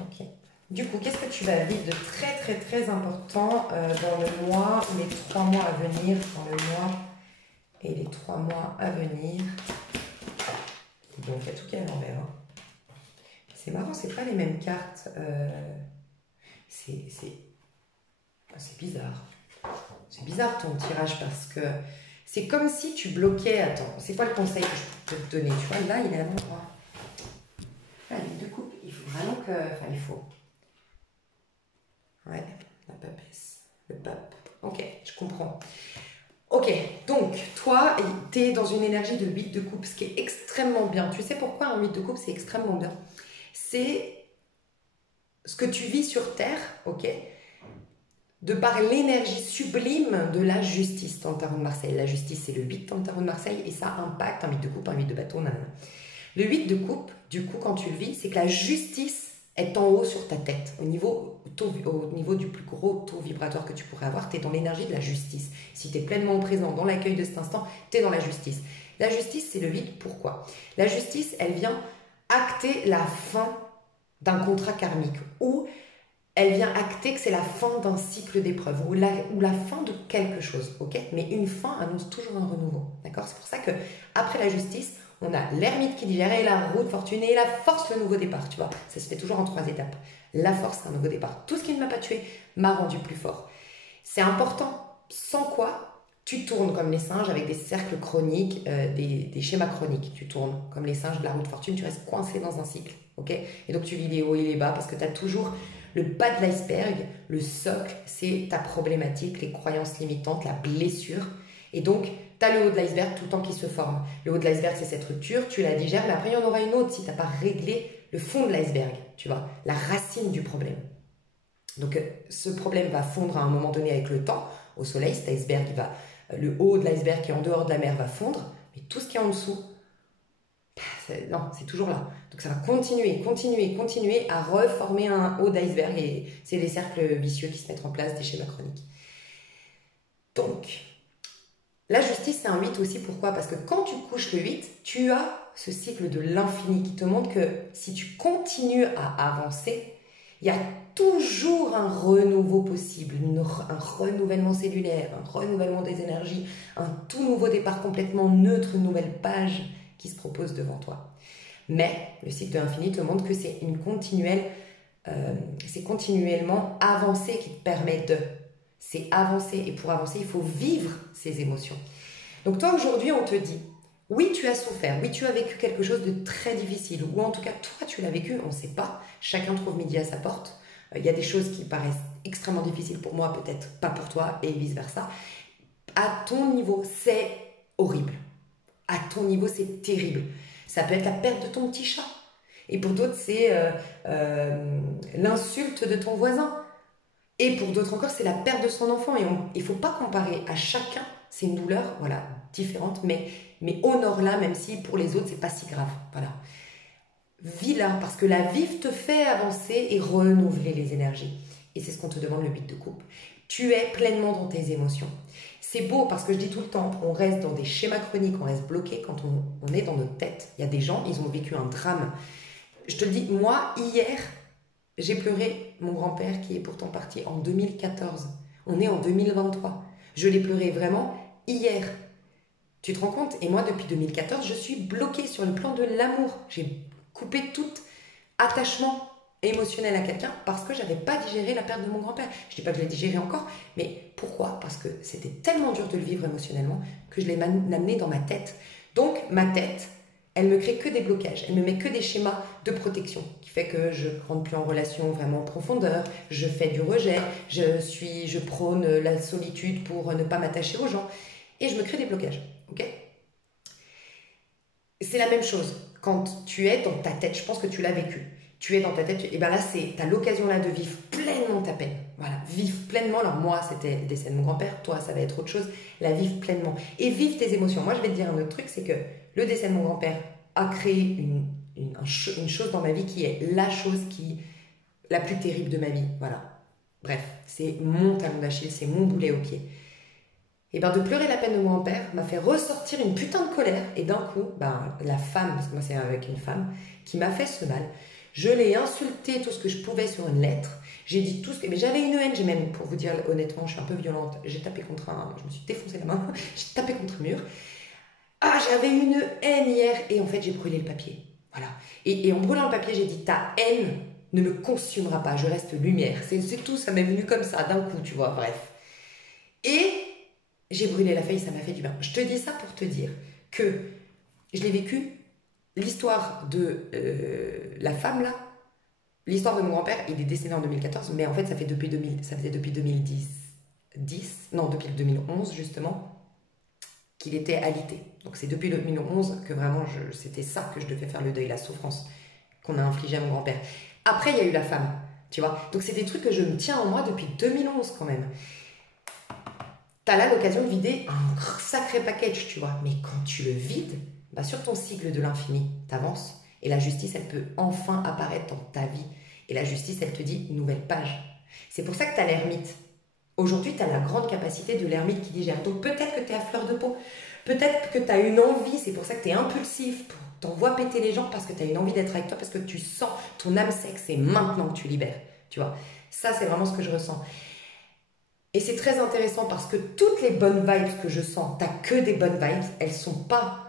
Ok. Du coup, qu'est-ce que tu vas vivre de très très très important dans le mois, les 3 mois à venir, dans le mois et les 3 mois à venir. Donc il y a tout qui est à l'envers. Hein. C'est marrant, c'est pas les mêmes cartes. C'est bizarre. C'est bizarre ton tirage parce que c'est comme si tu bloquais. Attends, c'est quoi le conseil que je peux te donner? Tu vois, là, il est à l'endroit. Là, les deux coupes, il faut vraiment que. Enfin, il faut. Ouais, la papesse. Le pape. Ok, je comprends. Ok, donc, toi, tu es dans une énergie de 8 de coupe, ce qui est extrêmement bien. Tu sais pourquoi un 8 de coupe, c'est extrêmement bien? C'est ce que tu vis sur Terre, ok? De par l'énergie sublime de la justice dans le tarot de Marseille. La justice, c'est le 8 dans le tarot de Marseille et ça impacte un 8 de coupe, un 8 de bâton, nanana. Le 8 de coupe, du coup, quand tu le vis, c'est que la justice est en haut sur ta tête. Au niveau du plus gros taux vibratoire que tu pourrais avoir, tu es dans l'énergie de la justice. Si tu es pleinement présent dans l'accueil de cet instant, tu es dans la justice. La justice, c'est le 8. Pourquoi? La justice, elle vient acter la fin d'un contrat karmique ou elle vient acter que c'est la fin d'un cycle d'épreuves ou la fin de quelque chose, ok? Mais une fin annonce toujours un renouveau, d'accord? C'est pour ça que après la justice, on a l'ermite qui digère et la roue de fortune et la force, le nouveau départ, tu vois? Ça se fait toujours en 3 étapes. La force, c'est un nouveau départ. Tout ce qui ne m'a pas tué m'a rendu plus fort. C'est important, sans quoi tu tournes comme les singes avec des cercles chroniques, des schémas chroniques. Tu tournes comme les singes de la roue de fortune, tu restes coincé dans un cycle, ok? Et donc tu vis les hauts et les bas parce que tu as toujours Le bas de l'iceberg, le socle, c'est ta problématique, les croyances limitantes, la blessure. Et donc, tu as le haut de l'iceberg tout le temps qui se forme. Le haut de l'iceberg, c'est cette rupture, tu la digères, mais après, il y en aura une autre si tu n'as pas réglé le fond de l'iceberg, tu vois, la racine du problème. Donc, ce problème va fondre à un moment donné avec le temps. Au soleil, cet iceberg, le haut de l'iceberg qui est en dehors de la mer va fondre, mais tout ce qui est en dessous, non, c'est toujours là. Donc ça va continuer à reformer un haut d'iceberg et c'est des cercles vicieux qui se mettent en place, des schémas chroniques. Donc, la justice, c'est un 8 aussi. Pourquoi? Parce que quand tu couches le 8, tu as ce cycle de l'infini qui te montre que si tu continues à avancer, il y a toujours un renouveau possible, un renouvellement cellulaire, un renouvellement des énergies, un tout nouveau départ complètement neutre, une nouvelle page qui se propose devant toi. Mais le cycle de l'infini te montre que c'est c'est continuellement avancer qui te permet de. C'est avancer, et pour avancer, il faut vivre ces émotions. Donc toi, aujourd'hui, on te dit, oui, tu as souffert, oui, tu as vécu quelque chose de très difficile, ou en tout cas, toi, tu l'as vécu, on ne sait pas, chacun trouve midi à sa porte. Il y a des choses qui paraissent extrêmement difficiles pour moi, peut-être pas pour toi, et vice-versa. À ton niveau, c'est horrible. À ton niveau, c'est terrible. Ça peut être la perte de ton petit chat. Et pour d'autres, c'est l'insulte de ton voisin. Et pour d'autres encore, c'est la perte de son enfant. Et il ne faut pas comparer à chacun. C'est une douleur, voilà, différente, mais honore-la, même si pour les autres, c'est pas si grave. Voilà. Vis-la, parce que la vie te fait avancer et renouveler les énergies. Et c'est ce qu'on te demande, le 8 de coupe. Tu es pleinement dans tes émotions. C'est beau parce que je dis tout le temps, on reste dans des schémas chroniques, on reste bloqué quand on est dans notre tête. Il y a des gens, ils ont vécu un drame. Je te le dis, moi, hier, j'ai pleuré mon grand-père qui est pourtant parti en 2014. On est en 2023. Je l'ai pleuré vraiment hier. Tu te rends compte? Et moi, depuis 2014, je suis bloquée sur le plan de l'amour. J'ai coupé tout attachement émotionnel à quelqu'un parce que je n'avais pas digéré la perte de mon grand-père. Je ne dis pas que je l'ai digéré encore, mais pourquoi? Parce que c'était tellement dur de le vivre émotionnellement que je l'ai amené dans ma tête. Donc, ma tête, elle me crée que des blocages, elle me met que des schémas de protection, qui fait que je ne rentre plus en relation vraiment en profondeur, je fais du rejet, je prône la solitude pour ne pas m'attacher aux gens, et je me crée des blocages, ok? C'est la même chose quand tu es dans ta tête, je pense que tu l'as vécu, tu es dans ta tête, et bien là, tu as l'occasion là de vivre pleinement ta peine, voilà, vivre pleinement, alors moi, c'était le décès de mon grand-père, toi, ça va être autre chose, la vivre pleinement, et vivre tes émotions. Moi, je vais te dire un autre truc, c'est que le décès de mon grand-père a créé une chose dans ma vie qui est la plus terrible de ma vie. Voilà. Bref, c'est mon talon d'Achille, c'est mon boulet au pied. Et bien de pleurer la peine de mon grand-père m'a fait ressortir une putain de colère. Et d'un coup, la femme, parce que moi c'est avec une femme, qui m'a fait ce mal, je l'ai insulté tout ce que je pouvais sur une lettre. J'ai dit tout ce que... Mais j'avais une haine, j'ai même, pour vous dire honnêtement, je suis un peu violente. J'ai tapé contre je me suis défoncé la main, j'ai tapé contre un mur. Ah, j'avais une haine hier et en fait j'ai brûlé le papier. Voilà. Et en brûlant le papier, j'ai dit ta haine ne me consumera pas, je reste lumière. C'est tout, ça m'est venu comme ça d'un coup, tu vois, bref. Et j'ai brûlé la feuille, ça m'a fait du bien. Je te dis ça pour te dire que je l'ai vécu, l'histoire de la femme là, l'histoire de mon grand-père, il est décédé en 2014, mais en fait ça faisait depuis 2010, non depuis 2011 justement, qu'il était alité. Donc c'est depuis 2011 que vraiment c'était ça que je devais faire le deuil, la souffrance qu'on a infligée à mon grand-père. Après il y a eu la femme, tu vois. Donc c'est des trucs que je me tiens en moi depuis 2011 quand même. T'as là l'occasion de vider un sacré package, tu vois. Mais quand tu le vides, sur ton cycle de l'infini, t'avances et la justice, elle peut enfin apparaître dans ta vie. Et la justice, elle te dit nouvelle page. C'est pour ça que t'as l'ermite. Aujourd'hui, tu as la grande capacité de l'ermite qui digère. Donc peut-être que tu es à fleur de peau. Peut-être que tu as une envie, c'est pour ça que tu es impulsif. T'envoies péter les gens parce que tu as une envie d'être avec toi, parce que tu sens ton âme sec, c'est maintenant que tu libères. Tu vois, ça, c'est vraiment ce que je ressens. Et c'est très intéressant parce que toutes les bonnes vibes que je sens, tu n'as que des bonnes vibes, elles sont pas...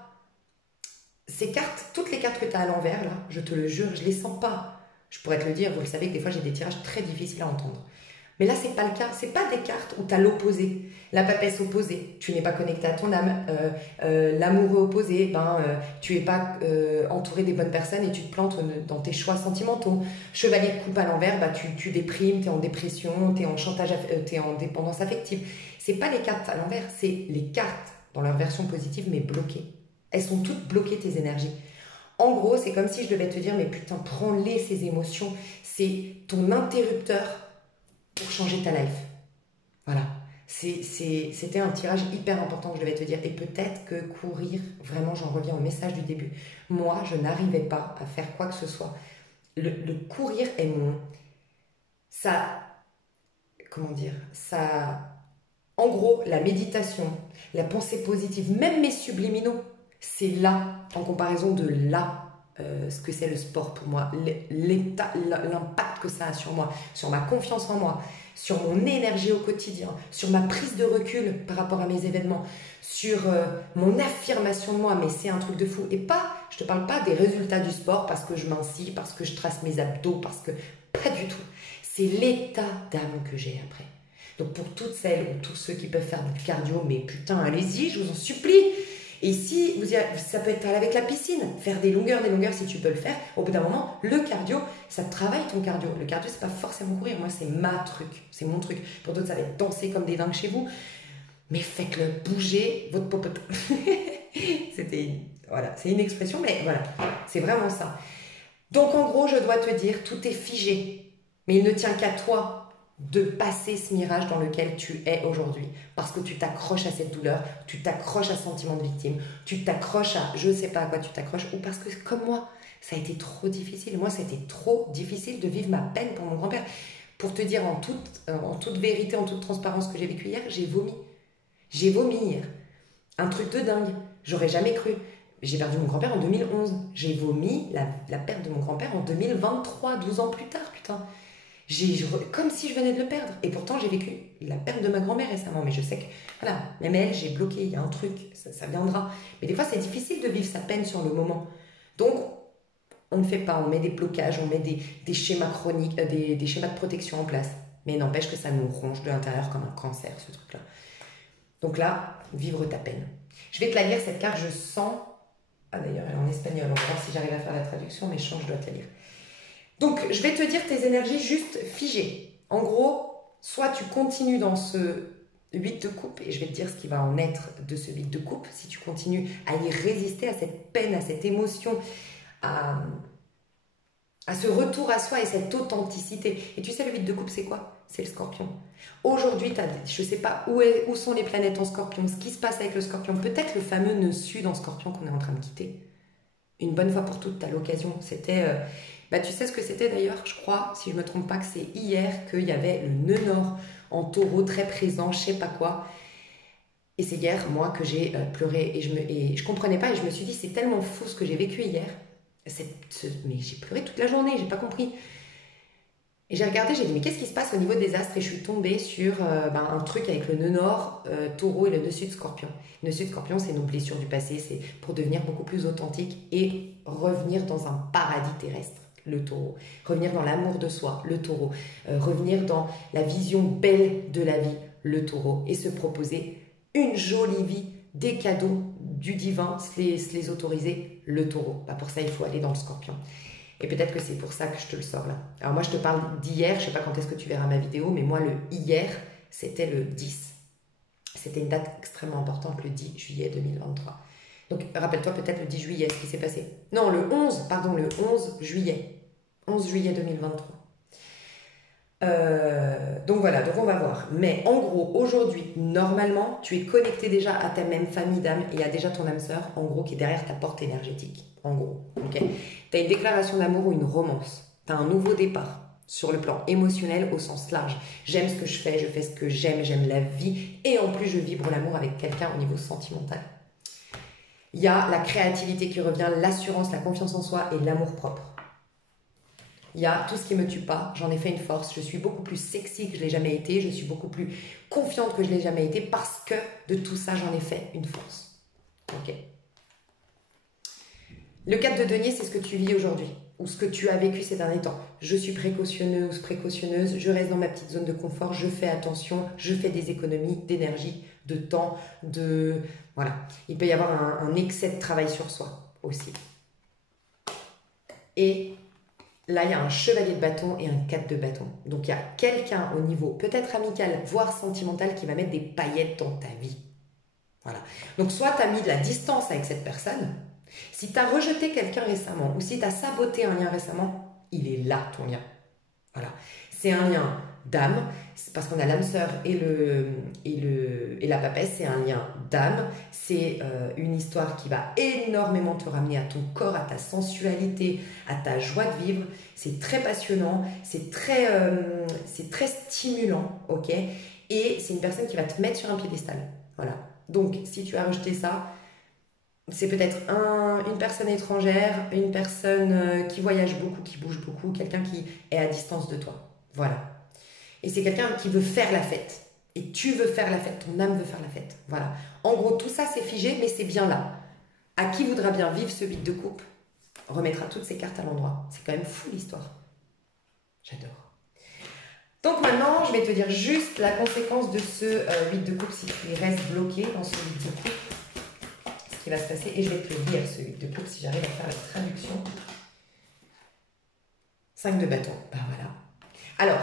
Ces cartes, toutes les cartes que tu as à l'envers, là, je te le jure, je les sens pas. Je pourrais te le dire, vous le savez que des fois, j'ai des tirages très difficiles à entendre. Mais là, c'est pas le cas. C'est pas des cartes où tu as l'opposé. La papesse opposée, tu n'es pas connecté à ton âme. L'amoureux opposé, tu es pas entouré des bonnes personnes et tu te plantes dans tes choix sentimentaux. Chevalier de coupe à l'envers, tu déprimes, tu es en dépression, tu es en chantage, tu es en dépendance affective. C'est pas les cartes à l'envers, c'est les cartes dans leur version positive, mais bloquées. Elles sont toutes bloquées, tes énergies. En gros, c'est comme si je devais te dire, mais putain, prends-les, ces émotions. C'est ton interrupteur pour changer ta life. Voilà. C'était un tirage hyper important que je devais te dire. Et peut-être que courir, vraiment, j'en reviens au message du début. Moi, je n'arrivais pas à faire quoi que ce soit. Le courir est ça, comment dire, ça, en gros, la méditation, la pensée positive, même mes subliminaux, c'est là, en comparaison de là, ce que c'est le sport pour moi, l'impact que ça a sur moi, sur ma confiance en moi, sur mon énergie au quotidien, sur ma prise de recul par rapport à mes événements, sur mon affirmation de moi, mais c'est un truc de fou. Et pas, je te parle pas des résultats du sport parce que je mincis, parce que je trace mes abdos, parce que, pas du tout. C'est l'état d'âme que j'ai après. Donc pour toutes celles ou tous ceux qui peuvent faire du cardio, mais putain, allez-y, je vous en supplie. Et si ça peut être avec la piscine, faire des longueurs si tu peux le faire. Au bout d'un moment, le cardio, ça travaille ton cardio. Le cardio, c'est pas forcément courir. Moi, c'est c'est mon truc. Pour d'autres, ça va être danser comme des dingues chez vous. Mais faites-le bouger votre popote. Voilà, c'est une expression, mais voilà, c'est vraiment ça. Donc en gros, je dois te dire, tout est figé. Mais il ne tient qu'à toi de passer ce mirage dans lequel tu es aujourd'hui. Parce que tu t'accroches à cette douleur, tu t'accroches à ce sentiment de victime, tu t'accroches à je ne sais pas à quoi tu t'accroches, ou parce que comme moi, ça a été trop difficile. Moi, ça a été trop difficile de vivre ma peine pour mon grand-père. Pour te dire en toute vérité, en toute transparence, ce que j'ai vécu hier, j'ai vomi. J'ai vomi hier. Un truc de dingue. J'aurais jamais cru. J'ai perdu mon grand-père en 2011. J'ai vomi la perte de mon grand-père en 2023, 12 ans plus tard, putain. Comme si je venais de le perdre. Et pourtant, j'ai vécu la perte de ma grand-mère récemment. Mais je sais que, voilà, même elle, j'ai bloqué, il y a un truc, ça viendra. Mais des fois, c'est difficile de vivre sa peine sur le moment. Donc, on ne fait pas, on met des blocages, on met des schémas chroniques, des schémas de protection en place. Mais n'empêche que ça nous ronge de l'intérieur comme un cancer, ce truc-là. Donc là, vivre ta peine. Je vais te la lire, cette carte, je sens... Ah d'ailleurs, elle est en espagnol, on va voir si j'arrive à faire la traduction, mais je dois te la lire. Donc, je vais te dire tes énergies juste figées. En gros, soit tu continues dans ce 8 de coupe, et je vais te dire ce qui va en être de ce 8 de coupe, si tu continues à y résister, à cette peine, à cette émotion, à ce retour à soi et cette authenticité. Et tu sais, le 8 de coupe, c'est quoi? C'est le scorpion. Aujourd'hui, je ne sais pas où sont les planètes en scorpion, ce qui se passe avec le scorpion, peut-être le fameux nœud sud en scorpion qu'on est en train de quitter. Une bonne fois pour toutes, tu as l'occasion. C'était... tu sais ce que c'était d'ailleurs, je crois, si je ne me trompe pas, que c'est hier qu'il y avait le nœud nord en taureau très présent, je sais pas quoi. Et c'est hier, moi, que j'ai pleuré et je comprenais pas et je me suis dit, c'est tellement fou ce que j'ai vécu hier. Mais j'ai pleuré toute la journée, j'ai pas compris. Et j'ai regardé, j'ai dit, mais qu'est-ce qui se passe au niveau des astres? Et je suis tombée sur un truc avec le nœud nord, taureau et le nœud sud scorpion. Le nœud sud scorpion, c'est nos blessures du passé, c'est pour devenir beaucoup plus authentique et revenir dans un paradis terrestre, le taureau. Revenir dans l'amour de soi, le taureau. Revenir dans la vision belle de la vie, le taureau. Et se proposer une jolie vie, des cadeaux du divin, se les autoriser, le taureau. Pour ça, il faut aller dans le scorpion. Et peut-être que c'est pour ça que je te le sors là. Alors moi, je te parle d'hier, je ne sais pas quand est-ce que tu verras ma vidéo, mais moi, le hier, c'était le 10. C'était une date extrêmement importante, le 10 juillet 2023. Donc, rappelle-toi peut-être le 10 juillet, ce qui s'est passé. Non, le 11 juillet. 11 juillet 2023. Donc voilà, donc on va voir. Mais en gros, aujourd'hui, normalement, tu es connecté déjà à ta même famille d'âme et à déjà ton âme sœur, en gros, qui est derrière ta porte énergétique. En gros, ok. Tu as une déclaration d'amour ou une romance. Tu as un nouveau départ sur le plan émotionnel au sens large. J'aime ce que je fais ce que j'aime la vie et en plus, je vibre l'amour avec quelqu'un au niveau sentimental. Il y a la créativité qui revient, l'assurance, la confiance en soi et l'amour propre. Il y a tout ce qui ne me tue pas, j'en ai fait une force, je suis beaucoup plus sexy que je l'ai jamais été, je suis beaucoup plus confiante que je l'ai jamais été parce que de tout ça, j'en ai fait une force. Ok. Le 4 de denier, c'est ce que tu vis aujourd'hui. ou ce que tu as vécu ces derniers temps. Je suis précautionneuse, précautionneuse, je reste dans ma petite zone de confort, je fais attention, je fais des économies d'énergie, de temps, de... Voilà. Il peut y avoir un excès de travail sur soi aussi. Et là, il y a un chevalier de bâton et un 4 de bâton. Donc, il y a quelqu'un au niveau peut-être amical, voire sentimental, qui va mettre des paillettes dans ta vie. Voilà. Donc, soit tu as mis de la distance avec cette personne. Si tu as rejeté quelqu'un récemment ou si tu as saboté un lien récemment, il est là, ton lien. Voilà. C'est un lien d'âme, parce qu'on a l'âme sœur et la papesse, c'est un lien d'âme. C'est une histoire qui va énormément te ramener à ton corps, à ta sensualité, à ta joie de vivre. C'est très passionnant, c'est très stimulant, ok? Et c'est une personne qui va te mettre sur un piédestal. Voilà. Donc, si tu as rejeté ça, c'est peut-être une personne étrangère, une personne qui voyage beaucoup, qui bouge beaucoup, quelqu'un qui est à distance de toi. Voilà. Et c'est quelqu'un qui veut faire la fête. Et tu veux faire la fête, ton âme veut faire la fête. Voilà. En gros, tout ça, c'est figé, mais c'est bien là. À qui voudra bien vivre ce 8 de coupe remettra toutes ses cartes à l'endroit. C'est quand même fou l'histoire. J'adore. Donc maintenant, je vais te dire juste la conséquence de ce 8 de coupe si tu restes bloqué dans ce 8 de coupe. Ce qui va se passer. Et je vais te le lire, ce 8 de coupe, si j'arrive à faire la traduction. 5 de bâton. Ben voilà. Alors,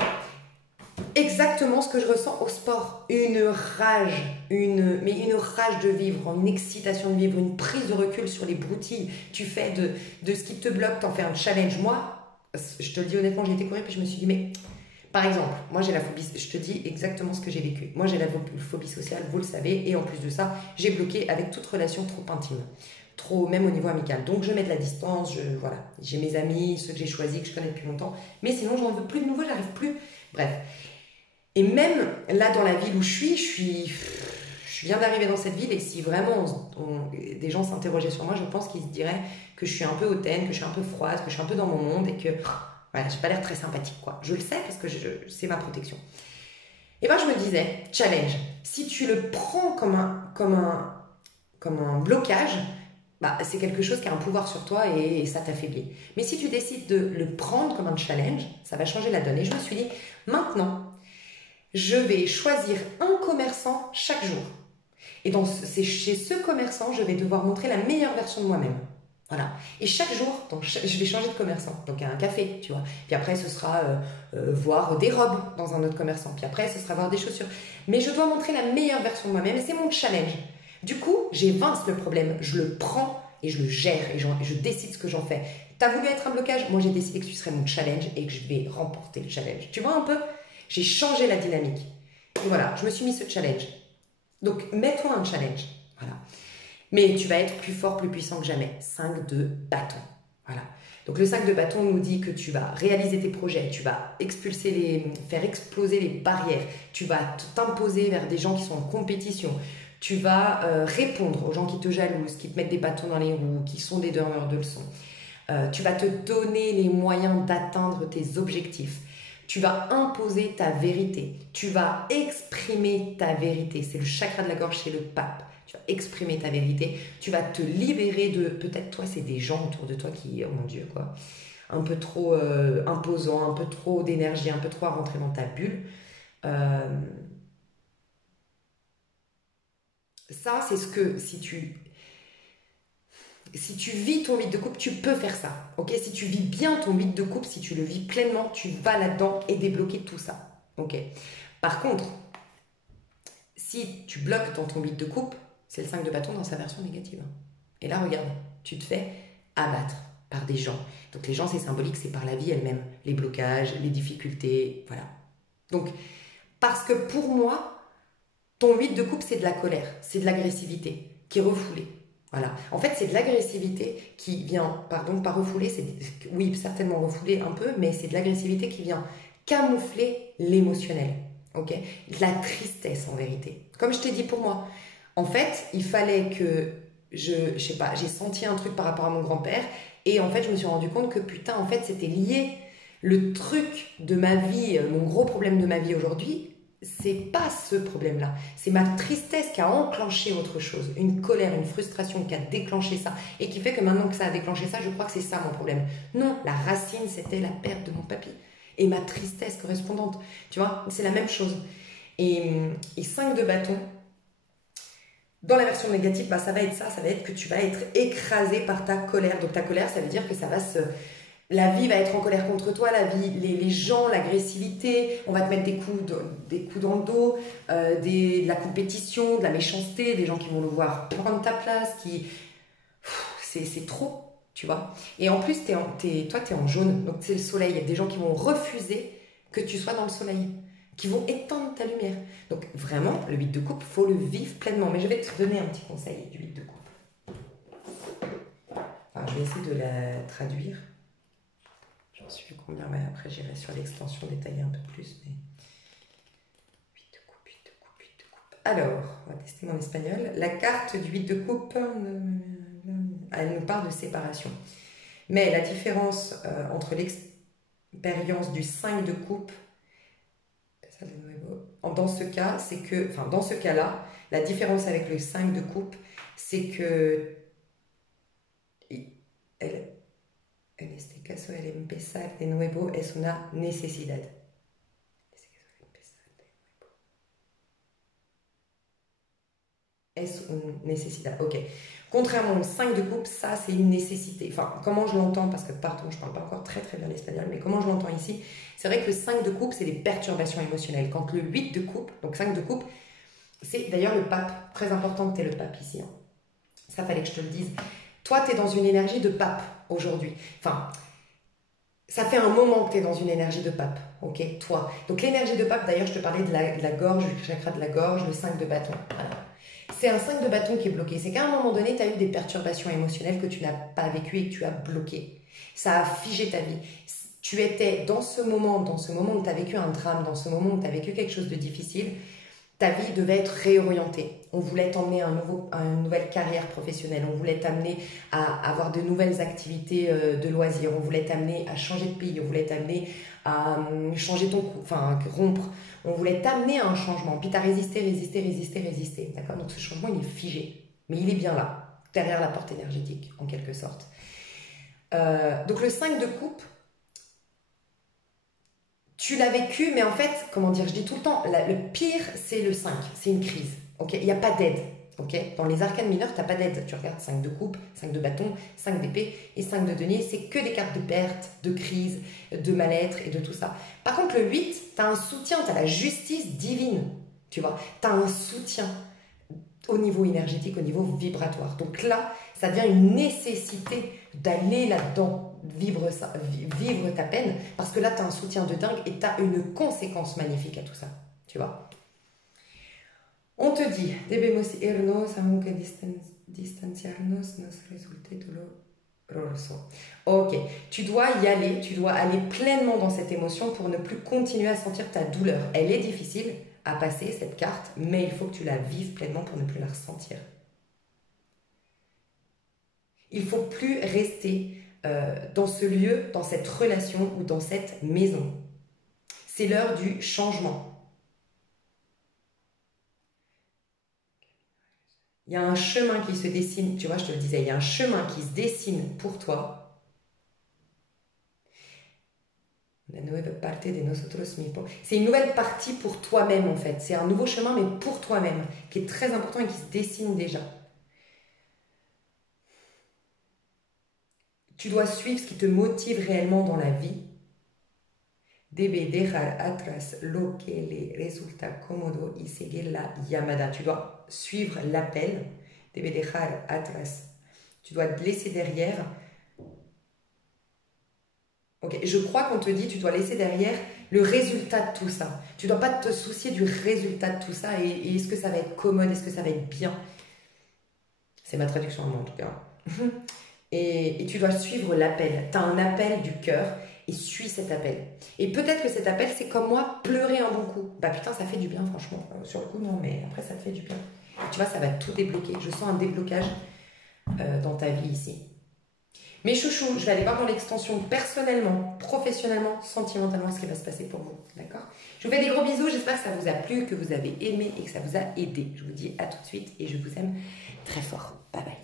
exactement ce que je ressens au sport. Une rage de vivre, une excitation de vivre, une prise de recul sur les broutilles. Tu fais de ce qui te bloque, t'en fais un challenge. Moi, je te le dis honnêtement, j'ai été courir puis je me suis dit, mais par exemple, moi j'ai la phobie, je te dis exactement ce que j'ai vécu. Moi j'ai la phobie sociale, vous le savez, et en plus de ça, j'ai bloqué avec toute relation trop intime. Trop, même au niveau amical. Donc je mets de la distance, voilà. J'ai mes amis, ceux que j'ai choisis, que je connais depuis longtemps. Mais sinon, j'en veux plus de nouveau, j'arrive plus. Bref. Et même là, dans la ville où je viens d'arriver dans cette ville et si vraiment des gens s'interrogeaient sur moi, je pense qu'ils se diraient que je suis un peu hautaine, que je suis un peu froide, que je suis un peu dans mon monde et que voilà, j'ai pas l'air très sympathique, quoi. Je le sais parce que c'est ma protection. Et ben je me disais, challenge. Si tu le prends comme un blocage, bah, c'est quelque chose qui a un pouvoir sur toi et ça t'affaiblit. Mais si tu décides de le prendre comme un challenge, ça va changer la donne. Et je me suis dit, maintenant, je vais choisir un commerçant chaque jour. Et chez ce commerçant, je vais devoir montrer la meilleure version de moi-même. Voilà. Et chaque jour, je vais changer de commerçant. Donc, un café, tu vois. Puis après, ce sera voir des robes dans un autre commerçant. Puis après, ce sera voir des chaussures. Mais je dois montrer la meilleure version de moi-même et c'est mon challenge. Du coup, j'évince le problème, je le prends et je le gère et je décide ce que j'en fais. T'as voulu être un blocage? Moi, j'ai décidé que tu serais mon challenge et que je vais remporter le challenge. Tu vois un peu? J'ai changé la dynamique. Et voilà, je me suis mis ce challenge. Donc, mets-toi un challenge. Voilà. Mais tu vas être plus fort, plus puissant que jamais. 5 de bâton. Voilà. Donc, le 5 de bâton nous dit que tu vas réaliser tes projets, tu vas faire exploser les barrières, tu vas t'imposer vers des gens qui sont en compétition, tu vas répondre aux gens qui te jalousent, qui te mettent des bâtons dans les roues, qui sont des donneurs de leçons. Tu vas te donner les moyens d'atteindre tes objectifs. Tu vas imposer ta vérité. Tu vas exprimer ta vérité. C'est le chakra de la gorge, c'est le pape. Tu vas exprimer ta vérité. Tu vas te libérer de... Peut-être toi, c'est des gens autour de toi qui... Oh mon Dieu, quoi. Un peu trop imposants, un peu trop d'énergie, un peu trop à rentrer dans ta bulle. Ça, c'est ce que... Si tu vis ton 8 de coupe, tu peux faire ça. Ok? Si tu vis bien ton 8 de coupe, si tu le vis pleinement, tu vas là-dedans et débloquer tout ça. Ok? Par contre, si tu bloques dans ton 8 de coupe, c'est le 5 de bâton dans sa version négative. Et là, regarde, tu te fais abattre par des gens. Donc les gens, c'est symbolique, c'est par la vie elle-même. Les blocages, les difficultés, voilà. Donc, parce que pour moi, ton 8 de coupe, c'est de la colère, c'est de l'agressivité qui est refoulée. Voilà. En fait, c'est de l'agressivité qui vient, pardon, pas refoulée, oui, certainement refoulée un peu, mais c'est de l'agressivité qui vient camoufler l'émotionnel. Ok? De la tristesse en vérité. Comme je t'ai dit pour moi, en fait, il fallait que je sais pas, j'ai senti un truc par rapport à mon grand-père et en fait, je me suis rendu compte que putain, en fait, c'était lié. Le truc de ma vie, mon gros problème de ma vie aujourd'hui, c'est pas ce problème-là. C'est ma tristesse qui a enclenché autre chose. Une colère, une frustration qui a déclenché ça. Et qui fait que maintenant que ça a déclenché ça, je crois que c'est ça mon problème. Non, la racine, c'était la perte de mon papy. Et ma tristesse correspondante. Tu vois, c'est la même chose. Et 5 de bâton, dans la version négative, bah, ça va être ça. Ça va être que tu vas être écrasé par ta colère. Donc ta colère, ça veut dire que ça va se... La vie va être en colère contre toi, la vie, les gens, l'agressivité, on va te mettre des coups dans le dos, de la compétition, de la méchanceté, des gens qui vont le voir prendre ta place, c'est trop, tu vois. Et en plus, toi, tu es en jaune, donc c'est le soleil. Il y a des gens qui vont refuser que tu sois dans le soleil, qui vont éteindre ta lumière. Donc vraiment, le 8 de coupe, il faut le vivre pleinement. Mais je vais te donner un petit conseil du 8 de coupe. Enfin, je vais essayer de la traduire. J'en suis plus combien, mais après j'irai sur l'extension détaillée un peu plus. Mais 8 de coupe, 8 de coupe, 8 de coupe. Alors, on va tester mon espagnol. La carte du 8 de coupe, elle nous parle de séparation. Mais la différence entre l'expérience du 5 de coupe, dans ce cas, c'est que, enfin dans ce cas-là, la différence avec le 5 de coupe, c'est que en este caso, el empezar de nuevo es una necesidad. Es una necesidad. Ok. Contrairement au 5 de coupe, ça c'est une nécessité. Enfin, comment je l'entends, parce que pardon, je ne parle pas encore très bien l'espagnol, mais comment je l'entends ici, c'est vrai que le 5 de coupe, c'est des perturbations émotionnelles. Quand le 8 de coupe, donc 5 de coupe, c'est d'ailleurs le pape. Très important que tu aies le pape ici. Hein. Ça, fallait que je te le dise. Toi, tu es dans une énergie de pape aujourd'hui. Enfin, ça fait un moment que tu es dans une énergie de pape, ok, toi. Donc l'énergie de pape, d'ailleurs, je te parlais de la gorge, du chakra de la gorge, le 5 de bâton. Voilà. C'est un 5 de bâton qui est bloqué. C'est qu'à un moment donné, tu as eu des perturbations émotionnelles que tu n'as pas vécues et que tu as bloquées. Ça a figé ta vie. Tu étais dans ce moment où tu as vécu un drame, dans ce moment où tu as vécu quelque chose de difficile, ta vie devait être réorientée. On voulait t'emmener à une nouvelle carrière professionnelle. On voulait t'amener à avoir de nouvelles activités de loisirs. On voulait t'amener à changer de pays. On voulait t'amener à changer rompre. On voulait t'amener à un changement. Puis tu as résisté. D'accord? Donc ce changement, il est figé. Mais il est bien là, derrière la porte énergétique, en quelque sorte. Donc le 5 de coupe, tu l'as vécu, mais en fait, comment dire, je dis tout le temps, le pire, c'est le 5, c'est une crise, ok? Il n'y a pas d'aide, ok? Dans les arcanes mineures, tu n'as pas d'aide. Tu regardes 5 de coupe, 5 de bâton, 5 d'épée et 5 de denier, c'est que des cartes de perte, de crise, de mal-être et de tout ça. Par contre, le 8, tu as un soutien, tu as la justice divine, tu vois? Tu as un soutien au niveau énergétique, au niveau vibratoire. Donc là, ça devient une nécessité d'aller là-dedans, vivre ta peine, parce que là, tu as un soutien de dingue et tu as une conséquence magnifique à tout ça, tu vois. On te dit, debemos irnos aunque distanciarnos nos resulte doloroso. Ok, tu dois y aller, tu dois aller pleinement dans cette émotion pour ne plus continuer à sentir ta douleur. Elle est difficile à passer, cette carte, mais il faut que tu la vives pleinement pour ne plus la ressentir. Il ne faut plus rester dans ce lieu, dans cette relation ou dans cette maison. C'est l'heure du changement. Il y a un chemin qui se dessine, tu vois, je te le disais, il y a un chemin qui se dessine pour toi. C'est une nouvelle partie pour toi-même en fait. C'est un nouveau chemin mais pour toi-même, qui est très important et qui se dessine déjà. Tu dois suivre ce qui te motive réellement dans la vie. Debe dejar atrás lo que le resulta cómodo y seguir la llamada. Tu dois suivre l'appel. Debe dejar atrás. Tu dois te laisser derrière. Ok, je crois qu'on te dit tu dois laisser derrière le résultat de tout ça. Tu ne dois pas te soucier du résultat de tout ça et est-ce que ça va être commode, est-ce que ça va être bien. C'est ma traduction en moi en tout cas. Et tu dois suivre l'appel. Tu as un appel du cœur et suis cet appel. Et peut-être que cet appel, c'est comme moi, pleurer un bon coup. Bah putain, ça fait du bien franchement. Sur le coup, non, mais après, ça te fait du bien. Tu vois, ça va tout débloquer. Je sens un déblocage dans ta vie ici. Mes chouchous, je vais aller voir dans l'extension personnellement, professionnellement, sentimentalement ce qui va se passer pour vous. D'accord? Je vous fais des gros bisous. J'espère que ça vous a plu, que vous avez aimé et que ça vous a aidé. Je vous dis à tout de suite et je vous aime très fort. Bye bye.